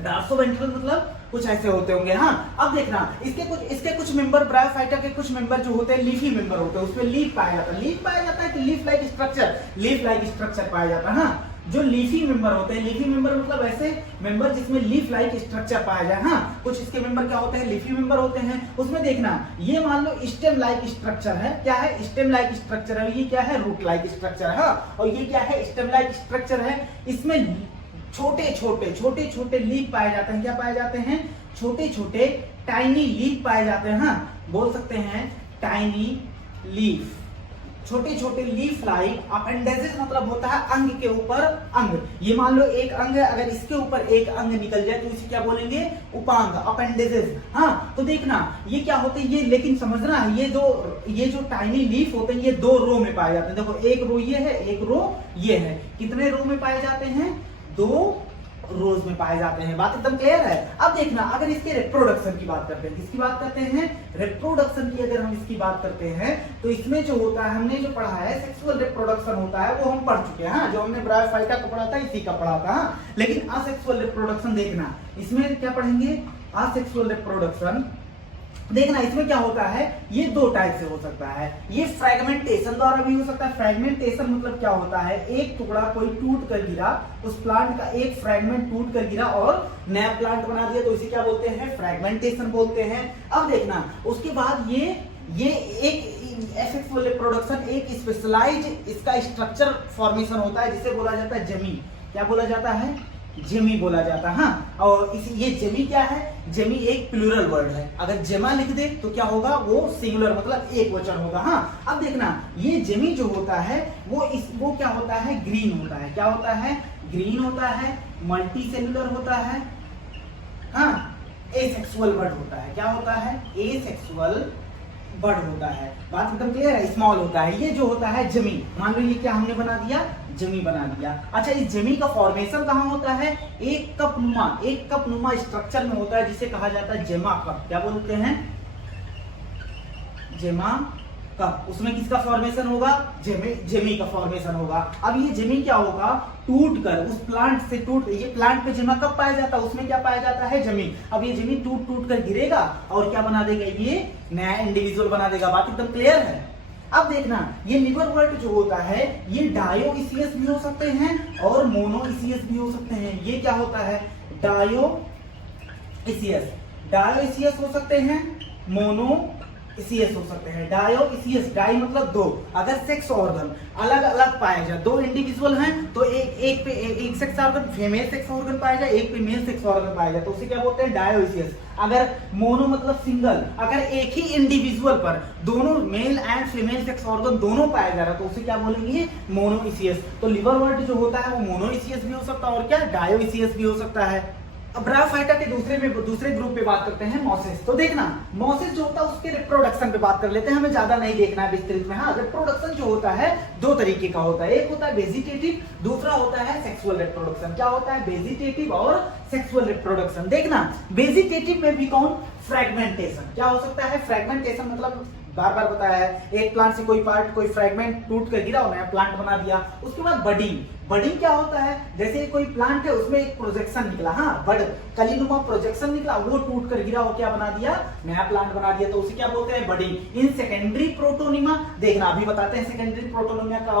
डार्सो वेंट्रल मतलब कुछ ऐसे होते होंगे। हाँ, अब देखना, इसके कुछ मेंबर, ब्रायोफाइटा के कुछ मेंबर जो होते हैं लीफी मेंबर होते हैं, उसमें लीफ पाया जाता है कि लीफ लाइक स्ट्रक्चर पाया जाता है। हाँ, जो लीफी मेंबर होते हैं, लीफी मेंबर मतलब ऐसे मेंबर जिसमें लीफ लाइक स्ट्रक्चर पाया जाए। हाँ, कुछ इसके मेंबर क्या होते हैं? लीफी मेंबर होते हैं। उसमें देखना, ये मान लो स्टेम लाइक स्ट्रक्चर है। क्या है? स्टेम लाइक स्ट्रक्चर है। ये क्या है? रूट लाइक स्ट्रक्चर है। हाँ, और ये क्या है? स्टेम लाइक स्ट्रक्चर है। इसमें छोटे लीफ पाए जाते हैं। क्या पाए जाते हैं? छोटे टाइनी लीफ पाए जाते हैं। हाँ, बोल सकते हैं टाइनी लीफ, छोटे लीफ लाइक अपेंडेजेस मतलब होता है अंग के ऊपर अंग। ये मान लो एक अंग है, अगर इसके ऊपर एक अंग निकल जाए तो इसे क्या बोलेंगे? उपांग, अपेंडेजेस। हाँ, तो देखना ये क्या होते हैं? ये लेकिन समझना है, ये जो टाइनी लीफ होते हैं ये दो रो में पाए जाते हैं। देखो, एक रो ये है, एक रो ये है। कितने रो में पाए जाते हैं? 2 रोज में पाए जाते हैं। बात एकदम क्लियर है। अब देखना, अगर इसके रिप्रोडक्शन की बात करते हैं, किसकी बात करते हैं? रिप्रोडक्शन की अगर हम इसकी बात करते हैं तो इसमें जो होता है, हमने जो पढ़ा है सेक्सुअल रिप्रोडक्शन होता है वो हम पढ़ चुके हैं। हाँ, जो हमने ब्रायोफाइटा को पढ़ा था इसी का पढ़ा था। हाँ, लेकिन असेक्सुअल रिप्रोडक्शन देखना, इसमें क्या पढ़ेंगे? Asexual reproduction. देखना, इसमें क्या होता है? ये 2 टाइप से हो सकता है। ये फ्रेगमेंटेशन द्वारा भी हो सकता है। फ्रेगमेंटेशन मतलब क्या होता है? एक टुकड़ा कोई टूट कर गिरा, उस प्लांट का एक फ्रेगमेंट टूट कर गिरा और नया प्लांट बना दिया, तो इसे क्या बोलते हैं? फ्रेगमेंटेशन बोलते हैं। अब देखना, उसके बाद ये एक एसेक्सुअल रिप्रोडक्शन, एक स्पेशलाइज्ड इसका स्ट्रक्चर फॉर्मेशन होता है जिसे बोला जाता है जेमी। क्या बोला जाता है? जेमी बोला जाता है। हाँ, और ये जेमी क्या है? जेमी एक प्लूरल वर्ड है। अगर जेमा लिख दे तो क्या होगा? वो सिंगुलर मतलब एक वचन होगा। हाँ, अब देखना, ये जेमी जो होता है वो क्या होता है? ग्रीन होता है। क्या होता है? ग्रीन होता है, मल्टी सेलुलर होता है। हाँ, एसेक्सुअल बर्ड होता है। क्या होता है? एसेक्सुअल बर्ड होता है। बात एकदम क्लियर है। स्मॉल होता है। ये जो होता है जमी, मान लो ये क्या हमने बना दिया? जमी बना दिया। अच्छा, इस जमी का फॉर्मेशन कहाँ होता है? एक कप नुमा स्ट्रक्चर में होता है जिसे कहा जाता है जेमा कप। क्या बोलते हैं? जेमा कब, उसमें किसका फॉर्मेशन होगा, जेमी का फॉर्मेशन होगा। अब ये जेमी क्या होगा, टूट कर उस प्लांट से ये प्लांट पे जेमा कब पाया जाता है, उसमें क्या पाया जाता है, जेमी। अब ये जेमी टूट टूट कर गिरेगा और क्या बना देगा, ये नया इंडिविजुअल बना देगा। बात एकदम क्लियर है। अब देखना ये लिवरवर्ट जो होता है ये डायोइसियस भी हो सकते हैं और मोनोइसियस भी हो सकते हैं। ये क्या होता है, डायोइसियस हो सकते हैं, मोनोइसियस हो सकते हैं। डायोइसियस, डाई मतलब दो, अगर सेक्स ऑर्गन अलग अलग पाए जाए, दो इंडिविजुअल हैं तो एक पे एक sex organ female sex organ पाया जाए, एक पे मेल सेक्स ऑर्गन पाया जाए तो उसे क्या बोलते हैं, डायोइसियस। अगर मोनो मतलब सिंगल, अगर एक ही इंडिविजुअल पर दोनों male and female sex organ दोनों पाया जा रहा है तो उसे क्या बोलेंगे, मोनोइसियस। तो लिवरवर्ट जो होता है वो मोनोइसियस भी हो सकता है और क्या, डायोइसियस भी हो सकता है। अब ब्रायोफाइटा के दूसरे ग्रुप पे बात करते हैं, मॉसेस। तो देखना मॉसेस जो होता है उसके रिप्रोडक्शन पे बात कर लेते हैं, हमें ज्यादा नहीं देखना है विस्तृत में। हाँ, रिप्रोडक्शन जो होता है दो तरीके का होता है, एक होता है वेजिटेटिव, दूसरा होता है सेक्सुअल रिप्रोडक्शन। क्या होता है, वेजिटेटिव और सेक्सुअल रिप्रोडक्शन। देखना वेजिटेटिव में भी कौन, फ्रेगमेंटेशन। क्या हो सकता है, फ्रेगमेंटेशन मतलब बार बार बताया है, एक प्लांट से कोई पार्ट कोई फ्रेगमेंट टूट कर गिरा और नया प्लांट बना दिया। उसके बाद बडिंग, बडिंग क्या होता है, जैसे कोई प्लांट है उसमें एक प्रोजेक्शन निकला, हाँ बड कलीनुमा प्रोजेक्शन निकला, वो टूट कर गिरा और क्या बना दिया, नया प्लांट बना दिया, तो उसे क्या बोलते हैं, बडिंग। इन सेकेंडरी प्रोटोनिमा, देखना अभी बताते हैं सेकेंडरी प्रोटोनिमा क्या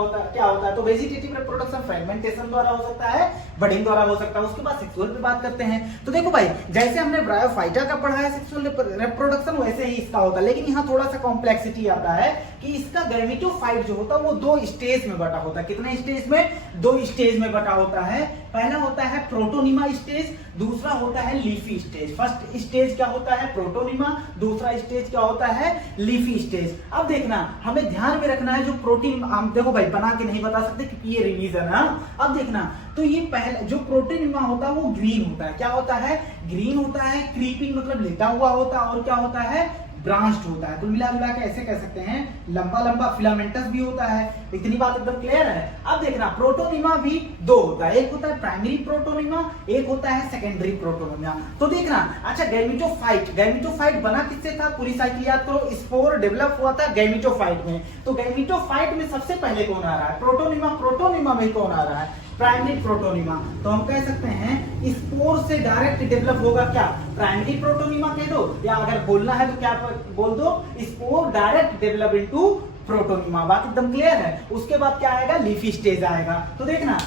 होता है। तो वेजिटेटिव रिप्रोडक्शन फ्रेगमेंटेशन द्वारा हो सकता है, बडिंग द्वारा हो सकता है। उसके बाद सेक्सुअल पे बात करते हैं। तो देखो भाई, जैसे हमने ब्रायोफाइटा का पढ़ा है सेक्सुअल रिप्रोडक्शन, वैसे ही इसका होता है, लेकिन यहाँ थोड़ा सा कॉम्प्लेक्सिटी आता है कि इसका गैमेटोफाइट जो होता है वो दो स्टेज में बटा होता है। कितने स्टेज में, दो स्टेज में बटा होता है। पहला होता है प्रोटोनिमा स्टेज, दूसरा होता है लीफी स्टेज। फर्स्ट स्टेज क्या होता है, प्रोटोनिमा, दूसरा स्टेज क्या होता है, लीफी स्टेज। अब देखना हमें ध्यान में रखना है, जो प्रोटीन हम देखो भाई बना के नहीं बता सकते क्योंकि ये रिवीजन है। अब देखना तो ये पहला जो प्रोटोनिमा होता है वो ग्रीन होता है। क्या होता है, ग्रीन होता है, क्रीपिंग मतलब लेटा हुआ होता है, और क्या होता है, ब्रांच्ड होता है। तो मिला मिला के ऐसे कह सकते हैं, लंबा लंबा फिलामेंटस भी होता है। इतनी बात एकदम क्लियर है। अब देखना प्रोटोनिमा भी दो होता है, एक होता है प्राइमरी प्रोटोनिमा, एक होता है सेकेंडरी प्रोटोनिमा। तो देखना अच्छा, गैमेटोफाइट बना किससे था, पूरी साइकिल याद करो, स्पोर डेवलप हुआ था गैमेटोफाइट में। तो गैमेटोफाइट में सबसे पहले कौन आ रहा है, प्रोटोनिमा में कौन आ रहा है, प्राइमरी प्रोटोनिमा। तो हम कह सकते हैं स्पोर से डायरेक्ट डेवलप होगा क्या, प्राइमरी प्रोटोनिमा कह दो, या अगर बोलना है तो क्या बोल दो, spore direct develop into protonema. बात एकदम क्लियर है। उसके बाद क्या आएगा, लीफी स्टेज आएगा। तो देखना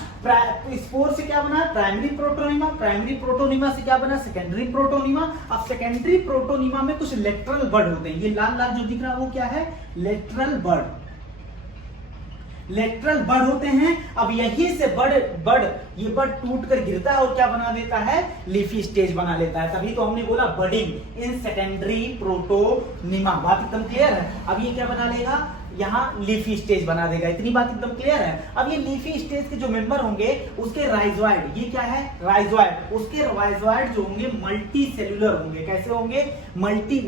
स्पोर से क्या बना, प्राइमरी प्रोटोनिमा, प्राइमरी प्रोटोनिमा से क्या बना, सेकेंडरी प्रोटोनिमा। अब सेकेंडरी प्रोटोनिमा में कुछ लेटरल बड होते हैं, ये लाल लाल जो दिख रहा है वो क्या है, लेटरल बड होते हैं। अब यहीं से ये बड टूट कर गिरता है और क्या बना देता है, लीफी स्टेज बना लेता है। तभी तो हमने बोला बडिंग इन सेकेंडरी प्रोटोनिमा। बात एकदम क्लियर है। अब ये क्या बना लेगा, यहाँ लीफी स्टेज बना देगा। इतनी बात एकदम क्लियर है। अब ये लीफी स्टेज के जो मेंबर होंगे उसके राइजोइड, ये क्या है, राइजोइड, उसके राइजोइड जो होंगे मल्टी सेलुलर होंगे। कैसे होंगे,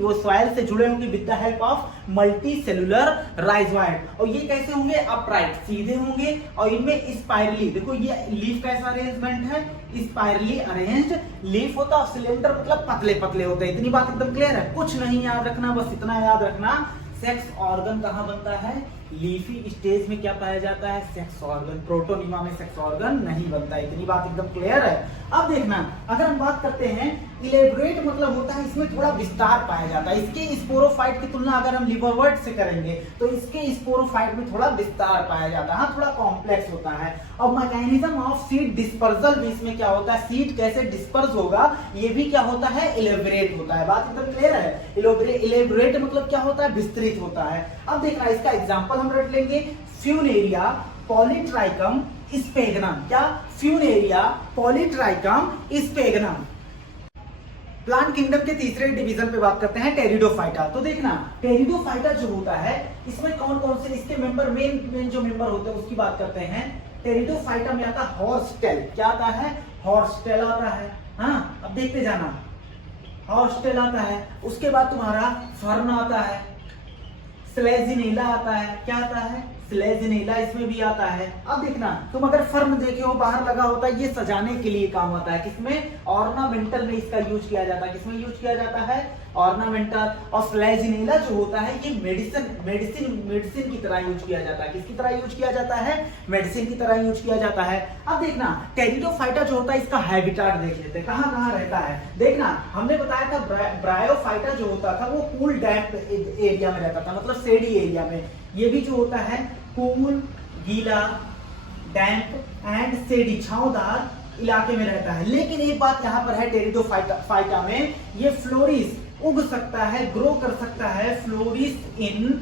वो सॉइल से जुड़े होंगे with the help of multi cellular rhizoid. और ये कैसे होंगे, अपराइट, सीधे होंगे, और इनमें स्पाइरली, देखो ये लीफ कैसा अरेंजमेंट है, स्पाइरली अरेंज्ड लीफ होता है, सिलेंडर मतलब पतले पतले होते हैं। इतनी बात एकदम क्लियर है। कुछ नहीं याद रखना, बस इतना याद रखना, सेक्स ऑर्गन कहां बनता है, लीफी स्टेज में क्या पाया जाता है, सेक्स ऑर्गन। प्रोटोनिमा में सेक्स ऑर्गन नहीं बनता। इतनी बात एकदम क्लियर है। अब देखना अगर हम बात करते हैं इलेबोरेट मतलब होता है इसमें थोड़ा विस्तार पाया जाता है। इसके स्पोरोफाइट की तुलना अगर हम लिवरवर्ट से करेंगे तो इसके स्पोरोफाइट में थोड़ा विस्तार पाया जाता है, हाँ थोड़ा कॉम्प्लेक्स होता है। और मैकेनिज्म ऑफ सीड डिस्पर्सल भी इसमें क्या होता है, सीड कैसे डिस्पर्स होगा ये भी क्या होता है, इलेबोरेट होता है। बात एकदम क्लियर है। इलेबोरेट मतलब क्या होता है, विस्तृत होता है। अब देखना इसका एग्जाम्पल हम रख लेंगे, फ्यूनेरिया पॉलीट्राइकम स्पेगनम। क्या, Funaria Polytrichum sphagnum. Plant kingdom के तीसरे डिवीजन पे बात करते हैं, टेरिडोफाइटा। तो देखना टेरिडोफाइटा जो होता है इसमें कौन कौन से इसके मेंबर, मेन जो मेंबर होते हैं उसकी बात करते हैं। टेरिडोफाइटा में आता है हॉर्सटेल। क्या आता है, हॉर्सटेल आता है। हाँ अब देखते जाना, हॉर्सटेल आता है। उसके बाद तुम्हारा फर्न आता है, स्लेजिनेला आता है। क्या आता है, स्लेजिनेला इसमें भी आता है। अब देखना तुम अगर फर्न देखे हो बाहर लगा होता है, ये सजाने के लिए काम आता है। किसमें? ऑर्नामेंटल में इसका यूज किया जाता है। किसमें यूज किया जाता है? ऑर्नामेंटल। और स्लेजिनेला जो होता है ये मेडिसिन की तरह यूज किया जाता है। किसकी तरह यूज किया जाता है? मेडिसिन की तरह यूज किया जाता है। अब देखना टेरिडोफाइटा जो होता है इसका हैबिटेट देख लेते हैं, कहाँ कहाँ रहता है। देखना हमने बताया था ब्रायोफाइटा जो होता था वो कूल डैम्प एरिया में रहता था, मतलब शेडी एरिया में। ये भी जो होता है कूल, गीला, डैम्प एंड शेडी, छांवदार इलाके में रहता है। लेकिन एक बात यहाँ पर है, टेरिडोफाइटा में ये फ्लोरिस उग सकता है, ग्रो कर सकता है, फ्लोरिस इन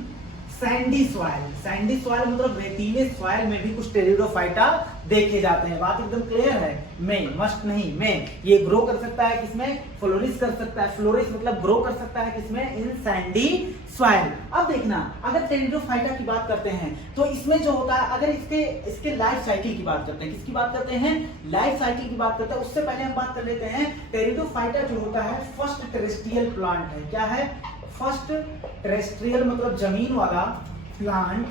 सैंडी सॉइल। सैंडी सॉइल मतलब रेतीले सॉइल में भी कुछ टेरिडोफाइटा देखे जाते हैं। बात एकदम क्लियर है। में मस्ट नहीं, में ये ग्रो कर सकता है किसमें? फ्लोरिस कर सकता है। फ्लोरिस मतलब ग्रो कर सकता है किसमें? इन सैंडी सॉइल। अब देखना अगर टेरिडोफाइटा की बात करते हैं तो इसमें जो होता है, अगर इसके लाइफ साइकिल की बात करते हैं, किसकी बात करते हैं? लाइफ साइकिल की बात करते हैं। उससे पहले हम बात कर लेते हैं, टेरिडोफाइटा जो होता है फर्स्ट टेरेस्ट्रियल प्लांट है। क्या है? फर्स्ट टेरेस्ट्रियल मतलब जमीन वाला प्लांट,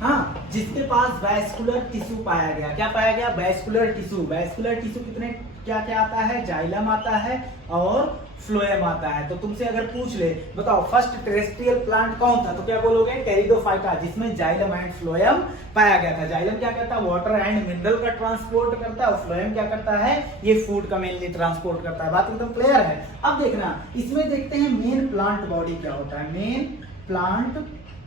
हाँ, जिसके पास वैस्कुलर टिश्यू पाया गया। क्या पाया गया? Vascular tissue. वैस्कुलर टिश्यू कितने क्या क्या आता है? जाइलम आता है और फ्लोएम आता है। तो तुमसे अगर पूछ ले बताओ फर्स्ट टेरेस्ट्रियल प्लांट कौन था, तो क्या बोलोगे? टेरिडोफाइटा, जिसमें जाइलम एंड फ्लोएम पाया गया था। जाइलम क्या करता है? वाटर एंड मिनरल का ट्रांसपोर्ट करता है, और फ्लोएम क्या करता है? ये फूड का मेनली ट्रांसपोर्ट करता है। बात एकदम क्लियर है। अब देखना इसमें देखते हैं मेन प्लांट बॉडी क्या होता है। मेन प्लांट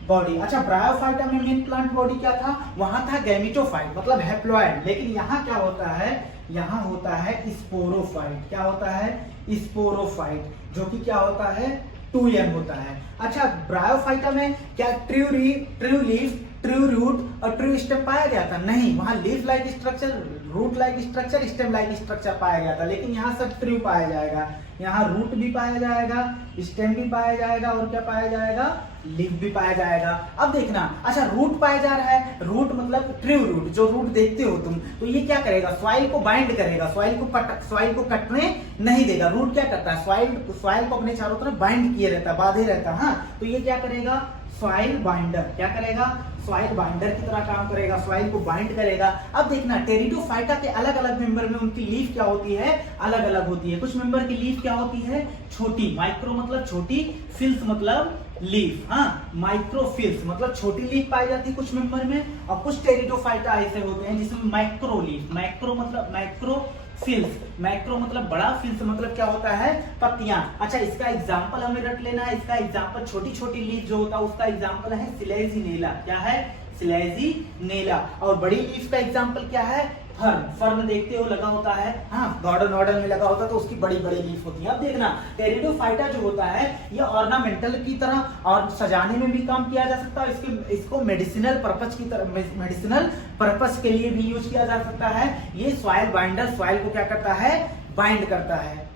बॉडी, अच्छा ब्रायोफाइटा में मेन प्लांट बॉडी क्या था? वहां था गैमेटोफाइट मतलब हैप्लॉइड। लेकिन यहाँ क्या होता है? यहाँ होता है स्पोरोफाइट। क्या होता है? स्पोरोफाइट, जो कि क्या होता है? 2m होता है। अच्छा ब्रायोफाइटा में क्या ट्रू लीफ, ट्रू रूट और ट्रू स्टेम पाया गया था? नहीं, वहां leaf like structure, root like structure, stem like structure पाया गया था। लेकिन यहाँ सब ट्रू पाया जाएगा। यहाँ रूट भी पाया जाएगा, स्टेम भी पाया जाएगा और क्या पाया जाएगा? लीफ भी पाया जाएगा। अब देखना, अच्छा रूट पाया जा रहा है, रूट मतलब ट्रू रूट, जो रूट देखते हो तुम, तो ये क्या करेगा? सॉइल को बाइंड करेगा, सॉइल को कटने नहीं देगा। रूट क्या करता है? सॉइल को अपने चारों तरफ बाइंड किए रहता है, बांधे रहता है। हाँ, तो ये क्या करेगा? Soil binder. क्या करेगा? सॉइल बाइंडर की तरह काम करेगा, सॉइल को बाइंड करेगा। अब देखना टेरिडोफाइटा के अलग अलग मेंबर में उनकी लीफ क्या होती है? अलग अलग होती है। कुछ मेंबर की लीफ क्या होती है? छोटी, माइक्रो मतलब छोटी, फिल्स मतलब लीफ। हाँ, माइक्रोफिल्स मतलब छोटी लीफ पाई जाती है कुछ मेंबर में, और कुछ टेरिडोफाइटा ऐसे होते हैं जिसमें माइक्रो लीफ। माइक्रो मतलब माइक्रोफिल्स, माइक्रो मतलब बड़ा, फिल्स मतलब क्या होता है? पत्तियां। अच्छा इसका एग्जांपल हमें रख लेना है। इसका एग्जांपल छोटी छोटी लीफ जो होता है उसका एग्जांपल है स्लेजिनेला। क्या है? स्लेजिनेला। और बड़ी लीफ का एग्जांपल क्या है? फर्न। फर्न देखते हो लगा होता है, हाँ, गार्डन में लगा होता है तो उसकी बड़ी बड़ी लीफ होती है। अब देखना टेरिडोफाइटा जो होता है ये ऑर्नामेंटल की तरह और सजाने में भी काम किया जा सकता है। इसको मेडिसिनल पर्पस की तरह, मेडिसिनल पर्पस के लिए भी यूज किया जा सकता है। ये सॉइल बाइंडर, सॉइल को क्या करता है? बाइंड करता है।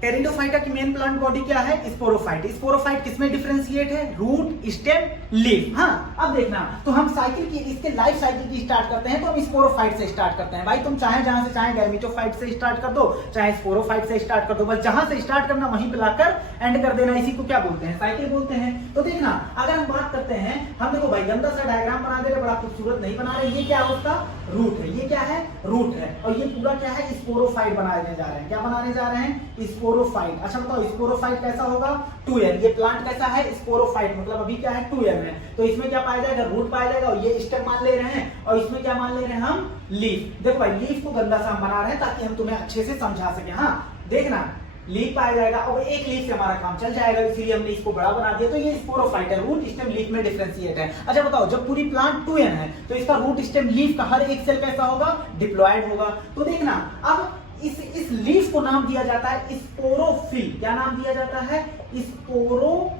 टेरिडोफाइटा की मेन प्लांट बॉडी क्या है? स्पोरोफाइट। स्पोरोफाइट किसमें डिफरेंशिएट है? Root, stem, leaf. हाँ, अब देखना तो हम साइकिल की, इसके लाइफ साइकिल की स्टार्ट करते हैं तो हम स्पोरोफाइट से स्टार्ट करते हैं। भाई तुम चाहे जहां से चाहे गैमेटोफाइट से स्टार्ट कर दो, चाहे स्पोरोफाइट से स्टार्ट कर दो, बस जहां से स्टार्ट करना वहीं पे लाकर एंड कर देना। इसी को क्या बोलते हैं? साइकिल बोलते हैं। तो देखना अगर हम बात करते हैं, हम देखो भाई गंदा सा डायग्राम बना दे रहे, बड़ा खूबसूरत नहीं बना रहे। ये क्या है? उसका रूट है। ये क्या है? रूट है। और ये पूरा क्या है? स्पोरोफाइट बनाने जा रहे हैं। क्या बनाने जा रहे हैं? स्पोरोफाइट। अच्छा बताओ स्पोरोफाइट कैसा होगा? 2m। ये प्लांट कैसा है? स्पोरोफाइट मतलब अभी क्या है? 2m है। तो इसमें क्या पाया जाएगा? रूट पाया जाएगा। और ये स्टेम मान ले रहे हैं, और इसमें क्या मान ले रहे हैं हम? लीफ। देखो भाई लीफ को गंदा सा हम बना रहे हैं ताकि हम तुम्हें अच्छे से समझा सके। हाँ देखना लीफ पाया जाएगा और एक लीफ से हमारा काम चल जाएगा, इसलिए हमने इसको बड़ा बना दिया। तो ये स्पोरोफाइट है, रूट स्टेम लीफ में डिफरेंशिएट है। अच्छा बताओ जब पूरी प्लांट 2n है तो इसका रूट स्टेम लीफ का हर एक सेल कैसा होगा? डिप्लॉयड होगा। तो देखना अब इस लीफ को नाम दिया जाता है स्पोरोफिल। क्या नाम दिया जाता है? स्पोरोफिल्स।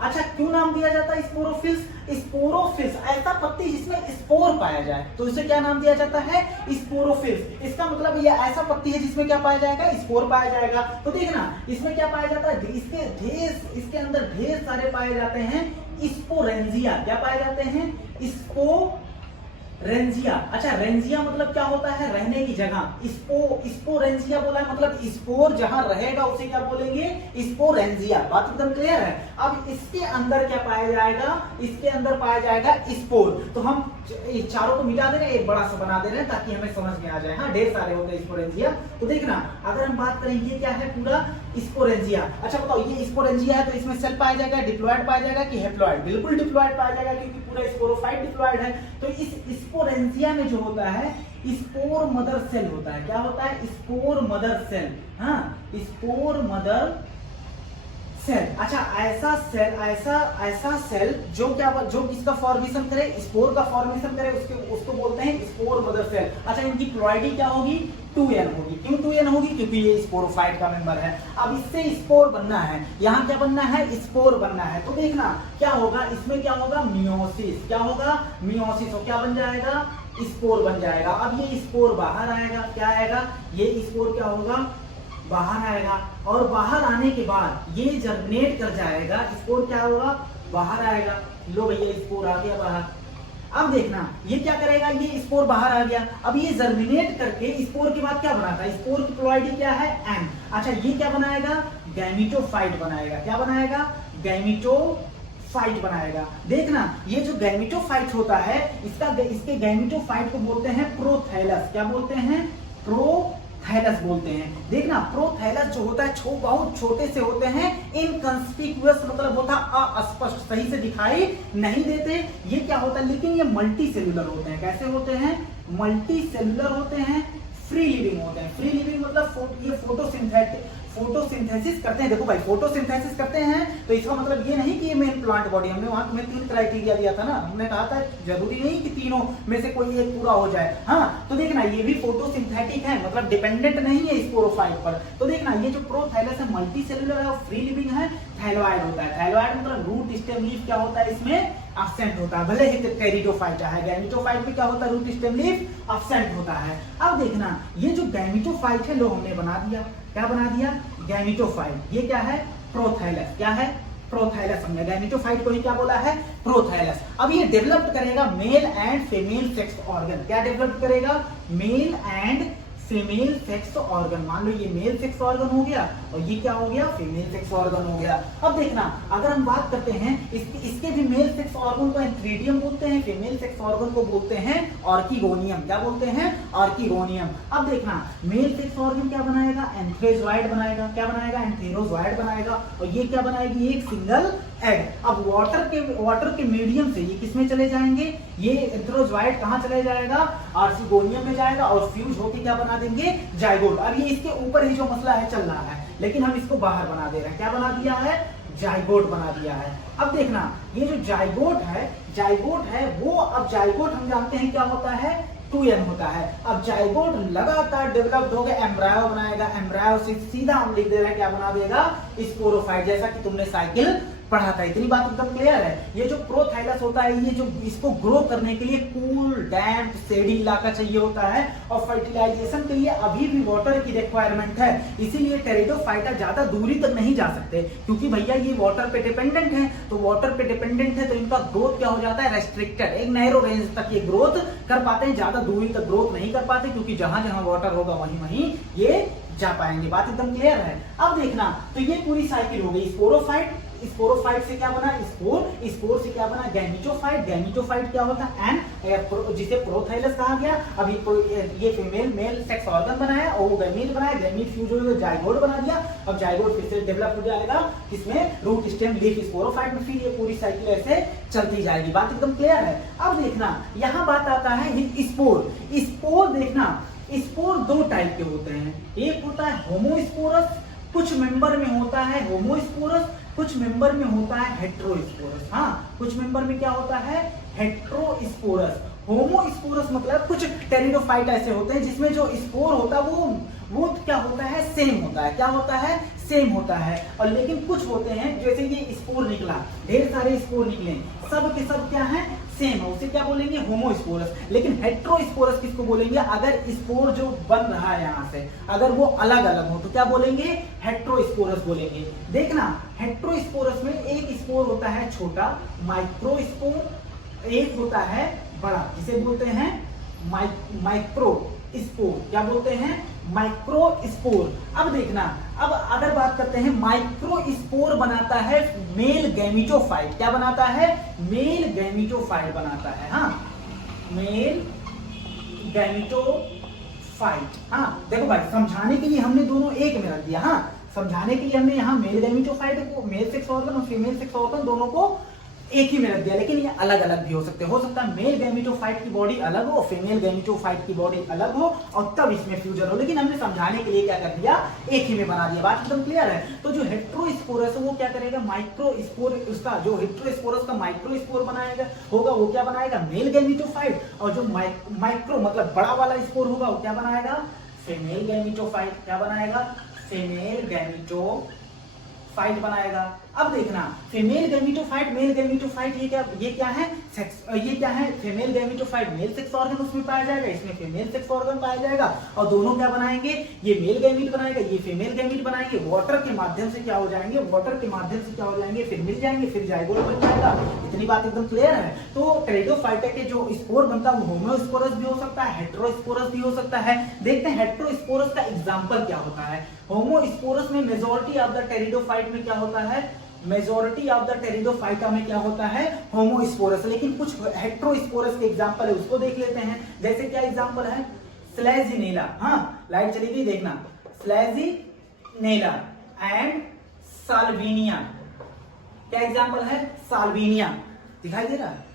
अच्छा क्यों नाम दिया जाता है स्पोरोफिल्स? स्पोरोफिल्स ऐसा पत्ती जिसमें स्पोर पाया जाए तो इसे क्या नाम दिया जाता है? स्पोरोफिल्स। इसका मतलब ये ऐसा पत्ती है जिसमें क्या पाया जाएगा? स्पोर पाया जाएगा। तो देखना इसमें क्या पाया जाता है? इसके अंदर ढेर सारे पाए जाते हैं स्पोरेंजिया। क्या पाए जाते हैं? रेंजिया। अच्छा, रेंजिया मतलब क्या होता है? रहने की जगह। स्पोरेंजिया बोला है, मतलब स्पोर जहां रहेगा उसे क्या बोलेंगे? स्पोरेंजिया। बात एकदम क्लियर है। अब इसके अंदर क्या पाया जाएगा? इसके अंदर पाया जाएगा स्पोर। तो हम चारों को मिटा दे रहे हैं, एक बड़ा सा बना दे रहे हैं ताकि हमें समझ में आ जाए। हाँ, ढेर सारे होते हैं स्पोरेंजिया। तो देखना, अगर हम बात करें ये क्या है? पूरा स्पोरेंजिया। अच्छा बताओ, ये स्पोरेंजिया है तो इसमें सेल पाया जाएगा, डिप्लॉयड पाया जाएगा कि हैप्लॉयड? बिल्कुल डिप्लॉयड पाया जाएगा, क्योंकि पूरा स्पोरोफाइट डिप्लॉयड है। तो इस स्पोरेंजिया में जो होता है स्पोर मदर सेल होता है। क्या होता है? Spore mother cell. हाँ, स्पोर मदर सेल। अच्छा, ऐसा सेल जो किसका फॉर्मेशन करे? स्पोर का फॉर्मेशन करे, उसको बोलते हैं स्पोर मदर सेल। अच्छा, इनकी प्लॉइडी क्या होगी? 2n होगी। क्यों 2n होगी? क्योंकि ये स्पोरोफाइट का मेंबर है। अब इससे स्पोर बनना है, यहाँ क्या बनना है? स्पोर बनना है। तो देखना क्या होगा इसमें? क्या होगा? मियोसिस। क्या होगा? मियोसिस। और क्या बन जाएगा? स्पोर बन जाएगा। अब ये स्पोर बाहर आएगा। क्या आएगा? ये स्पोर क्या होगा? बाहर आएगा। और बाहर आने के बाद ये जर्मिनेट कर जाएगा। स्पोर क्या होगा? बाहर आएगा। लो भैया, स्पोर आ गया बाहर। अब देखना ये क्या करेगा? ये स्पोर बाहर आ गया। अब ये जर्मिनेट करके स्पोर के बाद क्या बनाता है? स्पोर की प्लॉइडी क्या है? एन। अच्छा, ये क्या बनाएगा? गैमीटोफाइट बनाएगा। क्या बनाएगा? गैमीटोफाइट बनाएगा। देखना, ये जो गैमीटोफाइट होता है, इसके गैमीटोफाइट को बोलते हैं प्रोथैलस। क्या बोलते हैं? प्रोथैलस बोलते हैं। देखना, प्रोथैलस जो होता है बहुत छोटे से होते हैं, इनकंस्पिक्युअस मतलब होता है अस्पष्ट, सही से दिखाई नहीं देते। ये क्या होता है? लेकिन ये मल्टी सेलुलर होते हैं। कैसे होते हैं? मल्टी सेलुलर होते हैं, फ्री लिविंग होते हैं। फ्री लिविंग मतलब ये फोटोसिंथेसिस करते हैं। देखो भाई, फोटोसिंथेसिस करते हैं तो इसका मतलब ये नहीं कि ये मेन प्लांट बॉडी। हमने वहां तुम्हें 3 क्राइटेरिया दिया था ना, हमने कहा था जरूरी नहीं कि तीनों में से कोई एक पूरा हो जाए। हाँ, तो देखना ये भी फोटोसिंथेटिक है, मतलब डिपेंडेंट नहीं है स्पोरोफाइट पर। तो देखना, ये जो प्रोथैलस है मल्टी सेलुलर है और फ्री लिविंग है। थैलोइड होता है। थैलोइड मतलब रूट स्टेम लीफ क्या होता है? इसमें एब्सेंट होता है। भले ही टेरिडोफाइटा है, गैमीटोफाइट में क्या होता है? रूट स्टेम लीफ एब्सेंट होता है। अब देखना, ये जो गैमीटोफाइट है, लो हमने बना दिया। क्या बना दिया? गैमीटोफाइट। ये क्या है? प्रोथैलस। क्या है? प्रोथैलस। हमने गैमीटोफाइट को ही क्या बोला है? प्रोथैलस। अब ये डेवलप करेगा male and female sex organ. क्या डेवलप करेगा? Male and female sex organ. मान लो ये मेल सेक्स ऑर्गन हो गया और ये क्या हो गया? फीमेल सेक्स ऑर्गन हो गया। अब देखना, अगर हम बात करते हैं इसके भी मेल सेक्स ऑर्गन को एंथ्रीडियम बोलते हैं, फीमेल सेक्स ऑर्गन को बोलते हैं ऑर्किगोनियम। क्या बोलते हैं? ऑर्किगोनियम। अब देखना, मेल सेक्स ऑर्गन क्या बनाएगा? एंथेरोजोइड बनाएगा। क्या बनाएगा? एंथेरोजोइड बनाएगा। और ये क्या बनाएगी? एक सिंगल एग। अब वाटर के मीडियम से ये किसमें चले जाएंगे? ये एंथेरोजोइड कहां चले जाएगा? ऑर्किगोनियम में जाएगा और फ्यूज होकर क्या बना देंगे? जाइगोट। अब ये इसके ऊपर ही जो मसला है चल रहा है, लेकिन हम इसको बाहर बना दे रहे हैं। क्या बना दिया है? जाइगोट बना दिया है। अब देखना, ये जो जाइगोट है वो, अब जाइगोट हम जानते हैं क्या होता है? 2n होता है। अब जाइगोट लगातार डेवलप्ड होगा, एम्ब्रायो बनाएगा। एम्ब्रायो से सीधा हम लिख दे रहे हैं क्या बना देगा? स्पोरोफाइट। जैसा कि तुमने साइकिल पढ़ा था। इतनी बात एकदम क्लियर है। ये जो प्रोथैलस होता है, ये जो इसको ग्रो करने के लिए कूल, डैम्प, शेडी इलाका चाहिए होता है और फर्टिलाइजेशन के लिए अभी भी वाटर की रिक्वायरमेंट है। इसीलिए टेरिडोफाइटा ज्यादा दूरी तक नहीं जा सकते, क्योंकि भैया ये वाटर पे डिपेंडेंट है। तो वाटर पे डिपेंडेंट है तो इनका ग्रोथ क्या हो जाता है? रेस्ट्रिक्टेड, एक नैरो रेंज तक ये ग्रोथ कर पाते हैं, ज्यादा दूरी तक ग्रोथ नहीं कर पाते, क्योंकि जहां जहां वाटर होगा वहीं वहीं ये जा पाएंगे। बात एकदम क्लियर है। अब देखना, तो ये पूरी साइकिल हो गई। स्पोरोफाइट, स्पोरोफाइट से क्या बना? स्पोर से क्या बना? गैमीटोफाइट। गैमीटोफाइट क्या होता है? एन, जिसे प्रोथैलस कहा गया। अब ये फीमेल मेल सेक्स ऑर्गन बनाया और वो गैमीट बनाया। गैमीट फ्यूज हो गया, जाइगोट बना दिया। अब जाइगोट फिर से डेवलप हो जाएगा किसमें? रूट स्टेम लीफ स्पोरोफाइट में। फिर ये पूरी साइकिल ऐसे चलती जाएगी। बात एकदम क्लियर है। अब देखना, यहाँ बात आता है स्पोर। स्पोर देखना, स्पोर 2 टाइप के होते हैं। एक होता है होमोस्पोरस, कुछ मेंबर में होता है होमोस्पोरस, कुछ मेंबर में होता है हेट्रोस्पोरस। हाँ, कुछ मेंबर में क्या होता है? हेट्रोस्पोरस। होमोस्पोरस मतलब कुछ टेरिडोफाइट ऐसे होते हैं जिसमें जो स्पोर होता है वो क्या होता है? सेम होता है। क्या होता है? सेम होता है। और लेकिन कुछ होते हैं, जैसे ये स्पोर निकला, ढेर सारे स्पोर निकले, सब के सब क्या है? सेम है। उसे क्या बोलेंगे? होमोस्पोरस। लेकिन हेट्रोस्पोरस किसको बोलेंगे? अगर स्पोर जो बन रहा है यहाँ से अगर वो अलग अलग हो तो क्या बोलेंगे? हेट्रोस्पोरस बोलेंगे। देखना, हेट्रोस्पोरस में एक स्पोर होता है छोटा, माइक्रोस्पोर, एक होता है बड़ा, जिसे बोलते हैं माइक्रो स्पोर। क्या बोलते हैं? Micro spore. अब देखना, अब अगर बात करते हैं, माइक्रो स्पोर बनाता है मेल गैमीटोफाइट। क्या बनाता है? मेल गैमीटोफाइट बनाता है। हाँ, मेल गैमीटोफाइट। हाँ देखो भाई, समझाने के लिए हमने दोनों एक में रख दिया। हाँ, समझाने के लिए हमने यहाँ मेल गैमीटोफाइट को, मेल सेक्स ऑर्गन और फीमेल सेक्स ऑर्गन दोनों को एक ही में रख दिया, लेकिन ये अलग अलग भी हो सकते हैं। हो सकता है मेल गैमीटोफाइट की बॉडी अलग हो, फीमेल गैमीटोफाइट की बॉडी अलग हो और तब इसमें फ्यूजन हो, लेकिन हमने समझाने के लिए क्या कर दिया, एक ही में बना दिया। बात एकदम क्लियर है। तो जो हेट्रोस्पोरस है वो क्या करेगा, माइक्रोस्पोर, उसका जो हेट्रोस्पोरस का माइक्रोस्पोर बनाएगा होगा वो क्या बनाएगा, मेल गैमीटोफाइट, और जो माइक्रो मतलब बड़ा वाला स्पोर होगा वो क्या बनाएगा, फीमेल गैमीटोफाइट। क्या बनाएगा, फीमेल गैमीटोफाइट बनाएगा। अब देखना, फीमेल गैमीटोफाइट, मेल गैमीटोफाइट, ये क्या है, ये क्या है, female gametophyte male sex organ उसमें पाया जाएगा, इसमें फीमेल सेक्स ऑर्गन पाया जाएगा, और दोनों क्या बनाएंगे, ये मेल गैमीट बनाएगा, ये फीमेल गैमीट बनाएंगे, वाटर के माध्यम से क्या हो जाएंगे, वाटर के माध्यम से क्या हो जाएंगे, फिर मिल जाएंगे, फिर जाइगोट बन जाएगा। इतनी बात एकदम क्लियर है। तो टेरिडोफाइटा के जो स्पोर बनता है वो होमोस्पोरस भी हो सकता है, हेट्रोस्पोरस भी हो सकता है। देखते हैं हेट्रोस्पोरस का एग्जांपल क्या होता है। होमोस्पोरस में मेजॉरिटी ऑफ द टेरिडोफाइट में क्या होता है, मेजॉरिटी ऑफ द टेरिडोफाइटा में क्या होता है, होमोस्पोरस। लेकिन कुछ हेट्रोस्पोरस के एग्जांपल है, उसको देख लेते हैं। जैसे क्या एग्जांपल है, स्लेजिनेला। हाँ, लाइट चली गई, देखना, स्लेजिनेला एंड साल्विनिया। क्या एग्जांपल है, साल्विनिया, दिखाई दे रहा है,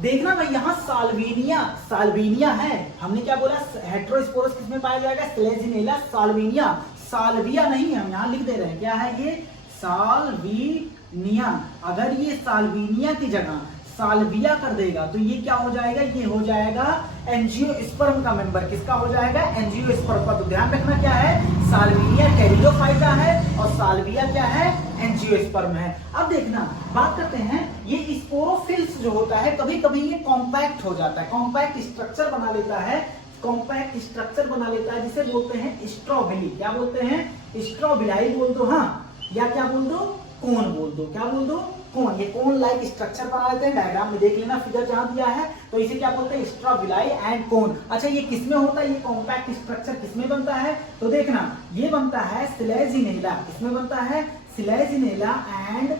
देखना भाई, यहां साल्विनिया है। हमने क्या बोला, हेट्रोस्पोरस किसमें पाया जाएगा, स्लेजिनेला, साल्विनिया, साल्विया नहीं, हम यहां लिख दे रहे हैं, क्या है ये, साल्विनिया। अगर ये साल्विनिया की जगह साल्विया कर देगा तो ये क्या हो जाएगा, ये हो जाएगा एंजियोस्पर्म का मेंबर। किसका हो जाएगा, एंजियोस्पर्म का। तो ध्यान रखना, क्या है, साल्विनिया टेरिडोफाइटा है और साल्विया क्या है, एंजियोस्पर्म है। अब देखना, बात करते हैं, ये स्पोरोफिल्स जो होता है कभी कभी ये कॉम्पैक्ट हो जाता है, कॉम्पैक्ट स्ट्रक्चर बना लेता है, कॉम्पैक्ट स्ट्रक्चर बना लेता है, जिसे बोलते हैं स्ट्रोबिली। क्या बोलते हैं, स्ट्रोबिलाई बोल दो, हाँ, या क्या बोल दो, कोन बोल दो। क्या बोल दो, कोन। ये कोन लाइक स्ट्रक्चर बना लेते हैं, डायग्राम में देख लेना, फिगर जहां दिया है, तो इसे क्या बोलते हैं, स्ट्रोबिलाई एंड कोन। अच्छा, ये किसमें होता है, ये कॉम्पैक्ट स्ट्रक्चर किसमें बनता है, तो देखना, ये बनता है स्लेजिनेला। किसमें बनता है, स्लेजिनेला एंड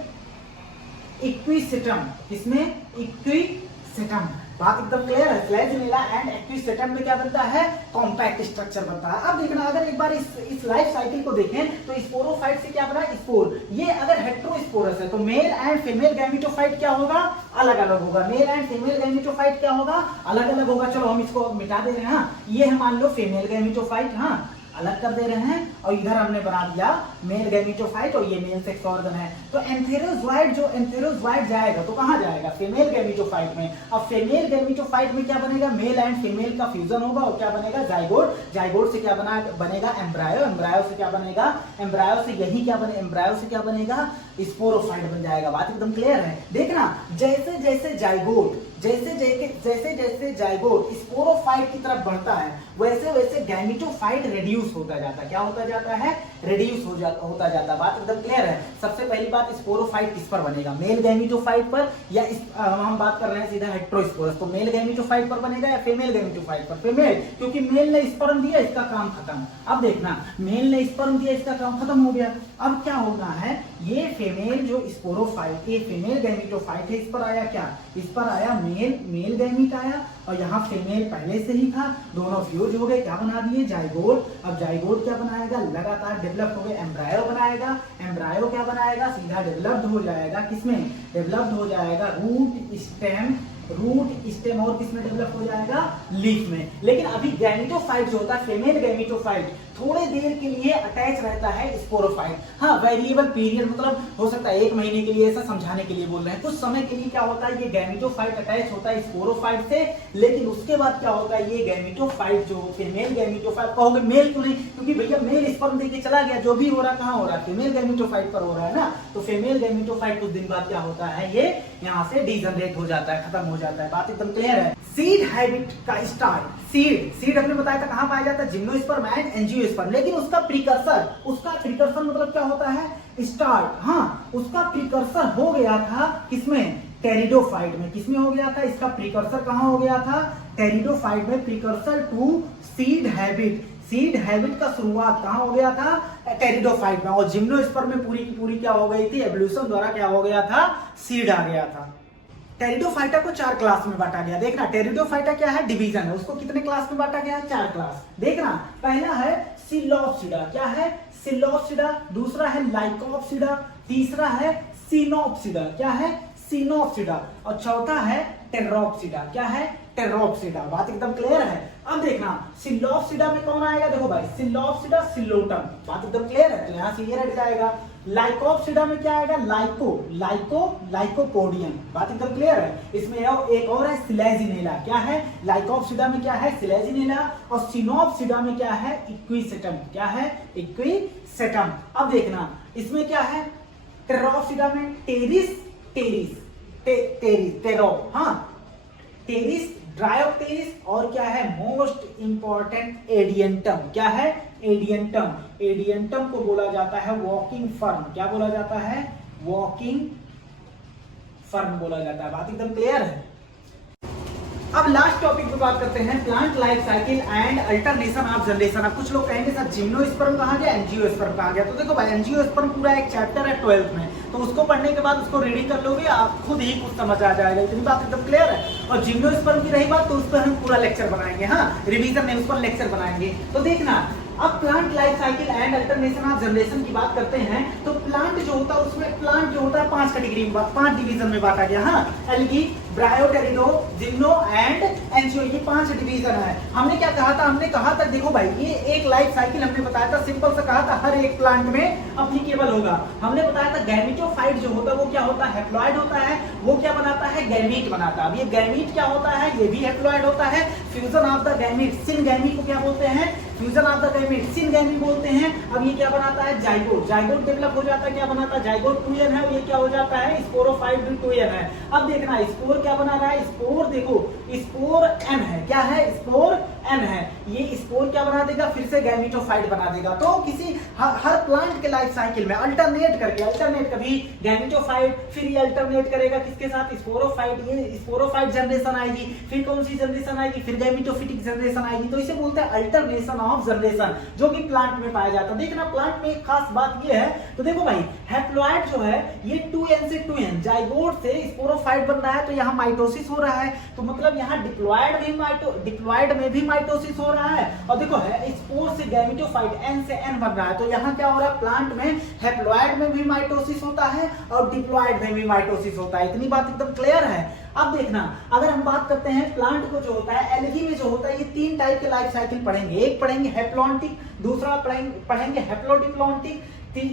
इक्विसेटम। किसमें, इक्विसेटम। बात एकदम क्लियर है। स्लेजिनेला एंड इक्विसेटम में क्या बनता है, कॉम्पैक्ट स्ट्रक्चर बनता है। अब देखना, अगर एक बार इस लाइफ साइकिल को देखें तो स्पोरोफाइट से क्या बना, स्पोर। ये अगर हेट्रोस्पोरस है तो मेल एंड फीमेल गैमीटोफाइट क्या होगा, अलग अलग होगा। मेल एंड फीमेल गैमीटोफाइट क्या होगा, अलग अलग होगा। चलो हम इसको मिटा दे रहे हैं। हाँ, ये है मान लो फीमेल गैमीटोफाइट, हाँ, अलग कर दे रहे हैं, और इधर हमने बना दिया मेल गैमीटोफाइट और ये मेल सेक्स ऑर्गन है। तो एंथेरोजोइड, जो एंथेरोजोइड जाएगा तो कहां जाएगा, फीमेल गैमीटोफाइट में। अब फीमेल गैमीटोफाइट में क्या बनेगा, मेल एंड फीमेल का फ्यूजन होगा और क्या बनेगा, जाइगोट। जाइगोट से क्या बनेगा, एम्ब्रायो। एम्ब्रायो से क्या बनेगा, एम्ब्रायो से यही क्या बने, एम्ब्रायो से क्या बनेगा, स्पोरोफाइट बन जाएगा। बात एकदम क्लियर है। देखना, जैसे जैसे जाइगोट, जैसे जाइगोट स्पोरोफाइट की तरफ बढ़ता है, वैसे वैसे गैमीटोफाइट रेड्यूस होता जाता है। क्या होता जाता है, रेड्यूस होता जाता है। बात एकदम क्लियर है। सबसे पहली बात, स्पोरोफाइट किस पर बनेगा, मेल गैमीटोफाइट पर, या हम बात कर रहे हैं सीधा हेट्रोस्पोरस, तो मेल गैमीटोफाइट पर बनेगा या फीमेल गैमीटोफाइट पर, फीमेल, क्योंकि मेल ने स्पर्म दिया, इसका काम खत्म। अब देखना, मेल ने स्पर्म दिया, इसका काम खत्म हो गया। अब क्या होना है, ये फीमेल जो स्पोरोफाइट, ये फीमेल गैमीटोफाइट है, इस पर आया क्या, इस पर आया मेल गैमीट आया, और यहाँ फीमेल पहले से ही था, दोनों फ्यूज हो गए, क्या बना दिए, जाइगोट। अब जाइगोट क्या बनाएगा, लगातार डेवलप हो गए, एम्ब्रायो बनाएगा। एम्ब्रायो क्या बनाएगा, सीधा डेवलप्ड हो जाएगा, किसमें, डेवलप्ड हो जाएगा रूट स्टेम और किसमें डेवलप हो जाएगा, लीफ में। लेकिन अभी गैमीटोफाइट जो होता है, फीमेल गैमीटोफाइट, थोड़े देर के लिए अटैच रहता है स्पोरोफाइट। हाँ, वेरिएबल पीरियड, मतलब हो सकता है 1 महीने के लिए, ऐसा समझाने के लिए बोल रहे हैं। कुछ समय के लिए क्या होता है, ये गैमीटोफाइट अटैच होता है स्पोरोफाइट से, लेकिन उसके बाद क्या होता है, ये गैमीटोफाइट जो फीमेल गैमीटोफाइट, कहोगे मेल क्यों नहीं, क्योंकि भैया मेल स्पर्म देके चला गया, जो भी हो रहा कहाँ हो रहा है, फीमेल गैमीटोफाइट पर हो रहा है ना। तो फीमेल गैमीटोफाइट कुछ दिन बाद क्या होता है, ये यहाँ से डीजनरेट हो जाता है, खत्म हो जाता है। बात एकदम क्लियर है। सीड हैबिट का स्टार्ट, सीड हमने बताया था कहां पाया जाता है, जिम्नोस्पर्म एंड एंजियोस्पर्म। लेकिन उसका प्रिकर्सर मतलब क्या होता है, स्टार्ट। हाँ, उसका प्रिकर्सर हो गया था किसमें, टेरिडोफाइट में। किसमें हो गया था? इसका प्रिकर्सर कहां हो गया था? टेरिडोफाइट में precursor to seed habit. Seed habit का शुरुआत कहां हो गया था? टेरिडोफाइट में। और जिम्नोस्पर्म में पूरी की पूरी क्या हो गई थी? एवोल्यूशन द्वारा क्या हो गया था? सीड आ गया था। टेरिडोफाइटा को 4 क्लास में बांटा गया। देखना टेरिडोफाइटा क्या है? डिवीजन है। उसको कितने क्लास में बांटा गया? 4 क्लास। देखना पहला है सिलोप्सिडा। क्या है? सिलोप्सिडा। दूसरा है लाइकोप्सिडा। तीसरा है सिनोप्सिडा। क्या है? सिनोप्सिडा। और चौथा है टेरोप्सिडा। क्या है? टेरोप्सिडा। बात एकदम क्लियर है। अब देखना सिलोप्सिडा में कौन आएगा? देखो भाई सिलोप्सिडा सिलोटम। बात एकदम क्लियर है, तो यहां से ये हट जाएगा। लाइकोप्सिडा में क्या आएगा? लाइकोपोडियम। बात एकदम क्लियर है। इसमें एक और है सिलेजिनेला। क्या है? लाइकोप्सिडा में क्या है? सिलेजिनेला। और सिनोप्सिडा में क्या है? इक्विसेटम। क्या है? इक्विसेटम। अब देखना इसमें क्या है? टेरोप्सिडा में टेरिस ड्रायोप्टेरिस और क्या है? Most important Adiantum. क्या है? एडियंटम। एडियंटम को बोला जाता है वॉकिंग फर्म। क्या बोला जाता है? वॉकिंग फर्म बोला जाता है। बात एकदम क्लियर है। अब लास्ट टॉपिक पे बात करते हैं plant life cycle and alternation of generation. अब कुछ लोग कहेंगे सर जिम्नोस्पर्म कहां गया? एंजियोस्पर्म कहां गया? तो देखो भाई एंजियोस्पर्म पूरा एक चैप्टर है 12th में, तो उसको पढ़ने के बाद उसको रीडिंग कर लोगे, आप खुद ही कुछ समझ आ जाएगा। इतनी बात एकदम क्लियर है। और जिम्नोस्पर्म की रही बात तो उस पर हम पूरा लेक्चर बनाएंगे। हाँ, रिवीजन नहीं, उस पर लेक्चर बनाएंगे। तो देखना अब plant life cycle and alternation of generation की बात करते हैं तो प्लांट जो होता है उसमें प्लांट जो होता है 5 कैटेगरी में 5 डिवीजन में बांटा गया। हाँ, एल्गी, ब्रायोटेरिडो, जिम्नो एंड एंजियो, ये 5 डिवीजन है। हमने क्या कहा था? हमने कहा था देखो भाई ये एक लाइफ साइकिल हमने बताया था, सिंपल सा कहा था हर एक प्लांट में एप्लीकेबल होगा। हमने बताया था गैमेटोफाइट जो होता है वो क्या होता है? हैप्लॉइड होता है। वो क्या बनाता है? गैमीट बनाता है। अब ये गैमीट क्या होता है? ये भी हैप्लॉइड होता है। Fusion of the gamete, syngamy को क्या बोलते हैं? Fusion of the gamete, syngamy बोलते हैं। अब ये क्या बनाता है? जाइगोट। जाइगोट डेवलप हो जाता है। क्या बनाता है? जाइगोट 2n है। ये क्या हो जाता है? स्पोरोफाइट 2n है। अब देखना स्पोर क्या बना रहा है? स्पोर देखो स्पोर n है। क्या है? स्पोर n है। ये स्पोर क्या बना देगा? फिर से गैमेटोफाइट बना देगा। तो किसी हर प्लांट के लाइफ साइकिल में अल्टरनेट कभी गैमेटोफाइट, फिर ये अल्टरनेट करेगा किसके साथ? स्पोरोफाइट। ये स्पोरोफाइट जनरेशन आएगी, फिर कौन सी जनरेशन आएगी? फिर गैमेटोफिटिक जनरेशन आएगी। तो इसे बोलते हैं अल्टरनेशन ऑफ जनरेशन, जो कि प्लांट में पाया जाता है। देखना प्लांट में एक खास बात ये है, तो देखो भाई हैप्लॉइड जो है ये 2n से 2n जाइगोट से स्पोरोफाइट बन रहा है, तो यहाँ माइटोसिस हो रहा है। तो मतलब यहाँ डिप्लॉइड में भी माइटोसिस हो रहा है। और देखो है स्पोर से गैमेटोफाइट n से n बन रहा है, तो यहाँ क्या हो रहा है? प्लांट में हैप्लॉइड में भी माइटोसिस होता है और डिप्लॉइड में भी माइटोसिस होता है। इतनी बात एकदम क्लियर है। अब देखना अगर हम बात करते हैं प्लांट को जो होता है एल्गी में जो होता है, ये 3 टाइप के लाइफ साइकिल पढ़ेंगे। एक पढ़ेंगे हैप्लॉन्टिक, दूसरा पढ़ेंगे हैप्लोडिप्लॉन्टिक,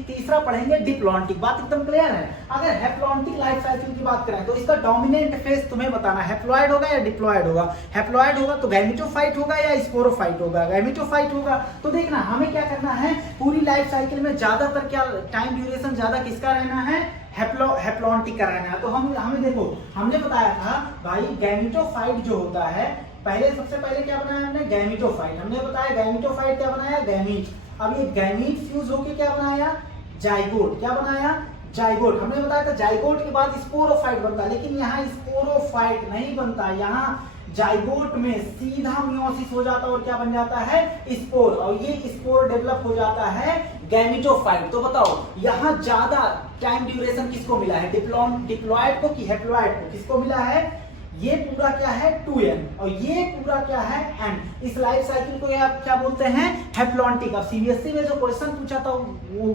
तीसरा पढ़ेंगे डिप्लॉन्टिक। बात एकदम क्लियर है। अगर हैप्लॉन्टिक लाइफ साइकिल की बात करें तो इसका डोमिनेंट फेज तुम्हें बताना हैप्लॉइड होगा या डिप्लॉइड होगा। हैप्लॉइड होगा तो गैमेटोफाइट होगा या स्पोरोफाइट होगा? गैमेटोफाइट होगा। तो देखना हमें क्या करना है, पूरी लाइफ साइकिल में ज्यादातर क्या टाइम ड्यूरेशन ज्यादा किसका रहना है? हैप्लॉन्टिक का रहना है। तो हमें देखो हमने बताया था भाई गैमेटोफाइट जो होता है, सबसे पहले क्या बनाया हमने? गैमेटोफाइट। हमने बताया गैमेटोफाइट क्या बनाया? गैमीट। अब ये गैमीट फ्यूज होके क्या बनाया? जाइगोट। क्या बनाया? जाइगोट। हमने बताया था जाइगोट के बाद स्पोरोफाइट बनता है, लेकिन यहाँ स्पोरोफाइट नहीं बनता। यहाँ जाइगोट में सीधा मियोसिस हो जाता है और क्या बन जाता है? स्पोर। और ये स्पोर डेवलप हो जाता है गैमेटोफाइट। तो बताओ यहाँ ज्यादा टाइम ड्यूरेशन किसको मिला है? डिप्लॉइड को कि हैप्लॉइड को? किसको मिला है? ये पूरा क्या है? 2n और ये पूरा क्या है? n। इस लाइफ साइकिल को क्या बोलते हैं? हैप्लॉन्टिक। अब सीबीएसई में जो क्वेश्चन पूछा था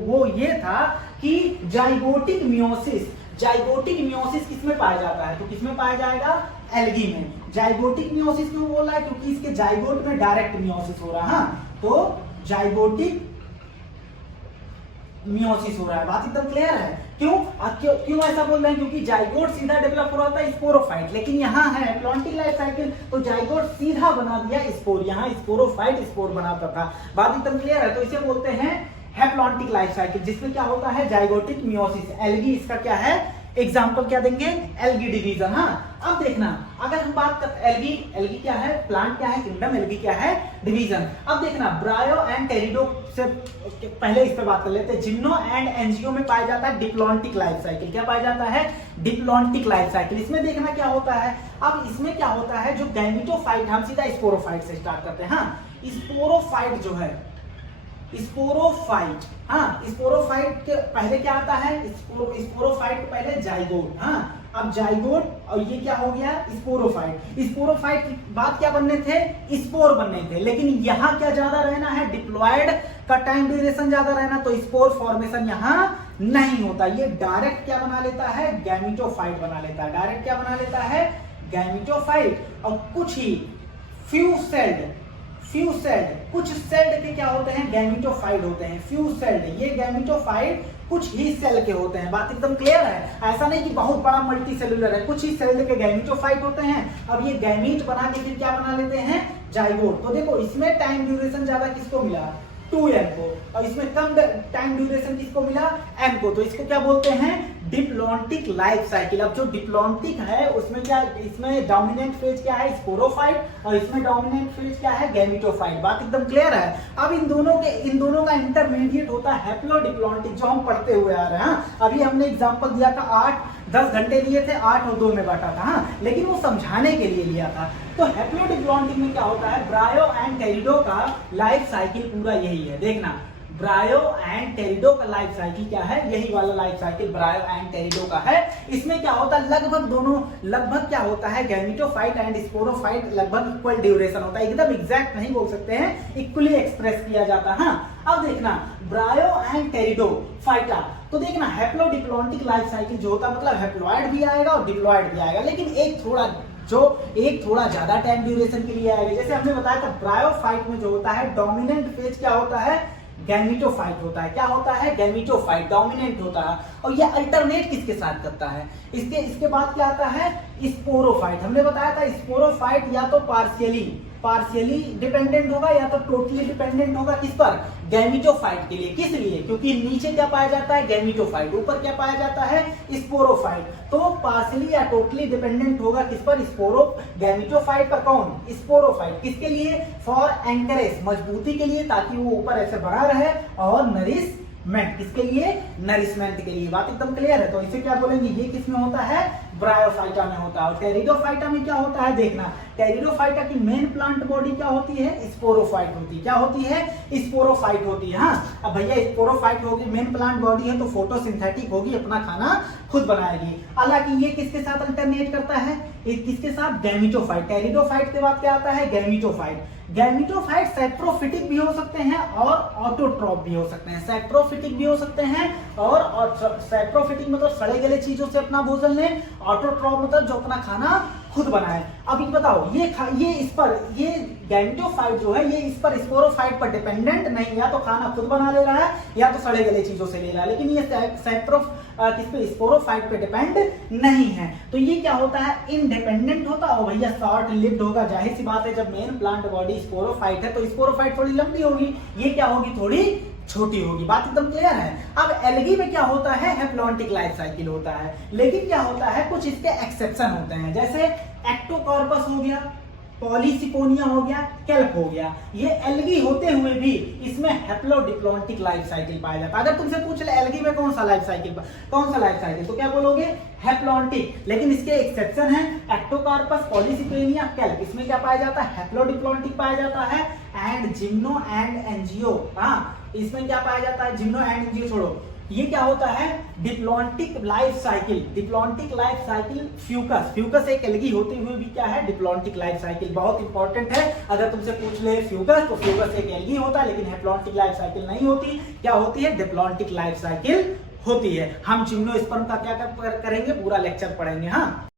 वो ये था कि जाइगोटिक मियोसिस किसमें पाया जाता है? तो किसमें पाया जाएगा? एल्गी में। जाइगोटिक मियोसिस क्यों बोला है? क्योंकि इसके जाइगोट में डायरेक्ट मियोसिस हो रहा है। तो जाइगोटिक मियोसिस हो रहा है। बात एकदम क्लियर है। क्यों ऐसा बोल रहे हैं? क्योंकि जाइगोट सीधा डेवलप हो रहा था स्पोरोफाइट, लेकिन यहाँ है हैप्लॉन्टिक लाइफ साइकिल तो जाइगोट सीधा बना दिया स्पोर। यहाँ स्पोरोफाइट स्पोर बनाता था। बात एकदम क्लियर है। तो इसे बोलते हैं हैप्लॉन्टिक लाइफ साइकिल, जिसमें क्या होता है? Zygotic meiosis. एल्गी इसका क्या है? एग्जाम्पल क्या देंगे? Algae division. हाँ, अब देखना अगर हम बात करते एल्गी, एल्गी क्या है, प्लांट क्या है, किंगडम, एल्गी क्या है, डिवीजन। अब देखना ब्रायो एंड टेरिडो से पहले इस पे बात कर लेते हैं। जिम्नो एंड एंजियो में पाया जाता है डिप्लॉन्टिक लाइफ साइकिल। क्या पाया जाता है, डिप्लॉन्टिक लाइफ साइकिल। इसमें देखना क्या होता है, अब इसमें क्या होता है, जो गैमेटोफाइट, हम सीधा स्पोरोफाइट से स्टार्ट करते हैं। हाँ, स्पोरोफाइट जो है, स्पोरोफाइट, हाँ, स्पोरोफाइट के पहले क्या आता है, स्पोरोफाइट के पहले जाइगोट। हाँ, अब जाइगोट और ये क्या हो गया, स्पोरोफाइट। स्पोरोफाइट के बाद क्या बनने थे, स्पोर बनने थे, लेकिन यहाँ क्या ज्यादा रहना है, डिप्लॉयड का टाइम ड्यूरेशन ज्यादा रहना, तो स्पोर फॉर्मेशन यहाँ नहीं होता। ये डायरेक्ट क्या बना लेता है, गैमेटोफाइट बना लेता है। डायरेक्ट क्या बना लेता है, गैमेटोफाइट। और कुछ ही फ्यू सेल्ड कुछ सेल्ड के क्या होते हैं, गैमेटोफाइट होते हैं। फ्यू सेल्ड, ये गैमेटोफाइट कुछ ही सेल के होते हैं। बात एकदम क्लियर है, ऐसा नहीं कि बहुत बड़ा मल्टी सेलुलर है, कुछ ही सेल के गैमेटोफाइट होते हैं। अब ये गैमीट बना के फिर क्या बना लेते हैं, जाइगोट। तो देखो इसमें टाइम ड्यूरेशन ज्यादा किसको मिला, 2n को, और इसमें कम टाइम ड्यूरेशन किसको मिला, m को। तो इसको क्या बोलते हैं, डिप्लॉन्टिक लाइफ साइकिल। अब जो डिप्लॉन्टिक है उसमें क्या, इसमें डोमिनेंट फेज क्या है, स्पोरोफाइट, और इसमें डोमिनेंट फेज क्या है, गैमेटोफाइट। बात एकदम क्लियर है। अब इन दोनों का इंटरमीडिएट होता है हैप्लोडिप्लॉन्टिक, जो हम पढ़ते हुए आ रहे हैं। अभी हमने एग्जांपल दिया था, 8-10 घंटे लिए थे, 8 और 2 में बांटा था। हाँ, लेकिन वो समझाने के लिए लिया था। तो हैप्लोडिप्लॉन्टिक में क्या होता है, ब्रायो एंड टेरिडो का लाइफ साइकिल पूरा यही है। देखना, ब्रायो एंड टेरिडो का लाइफ साइकिल क्या है, यही वाला लाइफ साइकिल ब्रायो एंड टेरिडो का है। इसमें क्या होता है, लगभग क्या होता है, गैमेटोफाइट एंड स्पोरोफाइट लगभग इक्वल ड्यूरेशन होता है। एकदम एग्जैक्ट नहीं बोल सकते हैं, इक्वली एक्सप्रेस किया जाता है। हाँ, अब देखना ब्रायो एंड टेरिडो फाइटा, तो देखना हैप्लोडिप्लॉन्टिक लाइफ साइकिल जो होता है, मतलब हैप्लॉइड भी आएगा और डिप्लॉइड भी आएगा, लेकिन एक थोड़ा ज्यादा टाइम ड्यूरेशन के लिए आएगा। जैसे हमने बताया था, ब्रायोफाइट में जो होता है डोमिनेंट फेज क्या होता है, गैमेटोफाइट होता है। क्या होता है, गैमेटोफाइट डोमिनेंट होता है, और ये अल्टरनेट किसके साथ करता है, इसके बाद क्या आता है, स्पोरोफाइट। हमने बताया था स्पोरोफाइट या तो पार्शियली डिपेंडेंट होगा या तो टोटली डिपेंडेंट होगा, किस पर, गैमेटोफाइट के लिए। किस लिए, क्योंकि नीचे क्या पाया जाता है, गैमेटोफाइट, ऊपर क्या पाया जाता है, स्पोरोफाइट। तो पार्शियली या टोटली डिपेंडेंट होगा किस पर, गैमेटोफाइट पर। कौन, स्पोरोफाइट। किसके लिए, फॉर एंकरेज, मजबूती के लिए, ताकि वो ऊपर ऐसे बना रहे, और नरिशमेंट, किसके लिए, नरिशमेंट के लिए। बात एकदम क्लियर है। तो इसे क्या बोलेंगे, ये किसमें होता है, ब्रायोफाइटा में होता है। और टेरिडोफाइटा में क्या होता है, देखना, टेरिडोफाइटा की मेन प्लांट बॉडी क्या होती है, स्पोरोफाइट होती है। क्या होती है, स्पोरोफाइट होती है। हाँ, अब भैया स्पोरोफाइट होगी, मेन प्लांट बॉडी है, तो फोटोसिंथेटिक होगी, अपना खाना खुद बनाएगी। हालांकि ये किसके साथ अल्टरनेट करता है, किसके साथ, गैमेटोफाइट। टेरिडोफाइट के बाद क्या आता है, गैमेटोफाइट। गैमेटोफाइट सैप्रोफिटिक भी हो सकते हैं और ऑटोट्रॉप भी हो सकते हैं। सैप्रोफिटिक भी हो सकते हैं और सैप्रोफिटिक मतलब सड़े गले चीजों से अपना भोजन लें, ऑटोट्रॉप मतलब जो अपना खाना खुद बनाए। अब ये बताओ, ये गैमेटोफाइट जो है, ये इस पर स्पोरोफाइट पर डिपेंडेंट नहीं, या तो खाना खुद बना ले रहा है या तो सड़े गले चीजों से ले रहा है, लेकिन ये किस पे, स्पोरोफाइट पे डिपेंड नहीं है। तो ये क्या होता है, इंडिपेंडेंट होता है, और भैया शॉर्ट लिव्ड होगा। जाहिर सी बात है, जब मेन प्लांट बॉडी स्पोरोफाइट है तो स्पोरोफाइट थोड़ी लंबी होगी, ये क्या होगी, थोड़ी छोटी होगी। बात एकदम क्लियर है। अब एल्गी में क्या होता है, हैप्लॉन्टिक लाइफ साइकिल होता है, लेकिन क्या होता है, कुछ इसके एक्सेप्शन होते हैं। जैसे एक्टोकॉर्पस हो गया, पॉलीसिकोनिया हो गया, केल्प हो गया, ये एल्गी होते हुए भी इसमें हैप्लोडिप्लॉन्टिक लाइफ साइकिल पाया जाता है। अगर तुमसे पूछ ले एल्गी में कौन सा लाइफ साइकिल, तो क्या बोलोगे, हैप्लॉन्टिक। लेकिन इसके एक्सेप्शन है, एक्टोकार्पस, पॉलीसिकोनिया, केल्प, इसमें क्या पाया जाता है, हैप्लोडिप्लॉन्टिक पाया जाता है। एंड जिम्नो एंड एंजियो, हाँ, इसमें क्या पाया जाता है, जिम्नो एंड एंजियो छोड़ो, ये क्या होता है, डिप्लॉन्टिक लाइफ साइकिल। फ्यूकस एक एल्गी होते हुए भी क्या है, डिप्लॉन्टिक लाइफ साइकिल। बहुत इंपॉर्टेंट है, अगर तुमसे पूछ ले फ्यूकस, तो फ्यूकस एक एल्गी होता है, लेकिन हैप्लॉन्टिक लाइफ साइकिल नहीं होती। क्या होती है, डिप्लॉन्टिक लाइफ साइकिल होती है। हम जिम्नोस्पर्म का क्या करेंगे, पूरा लेक्चर पढ़ेंगे। हाँ,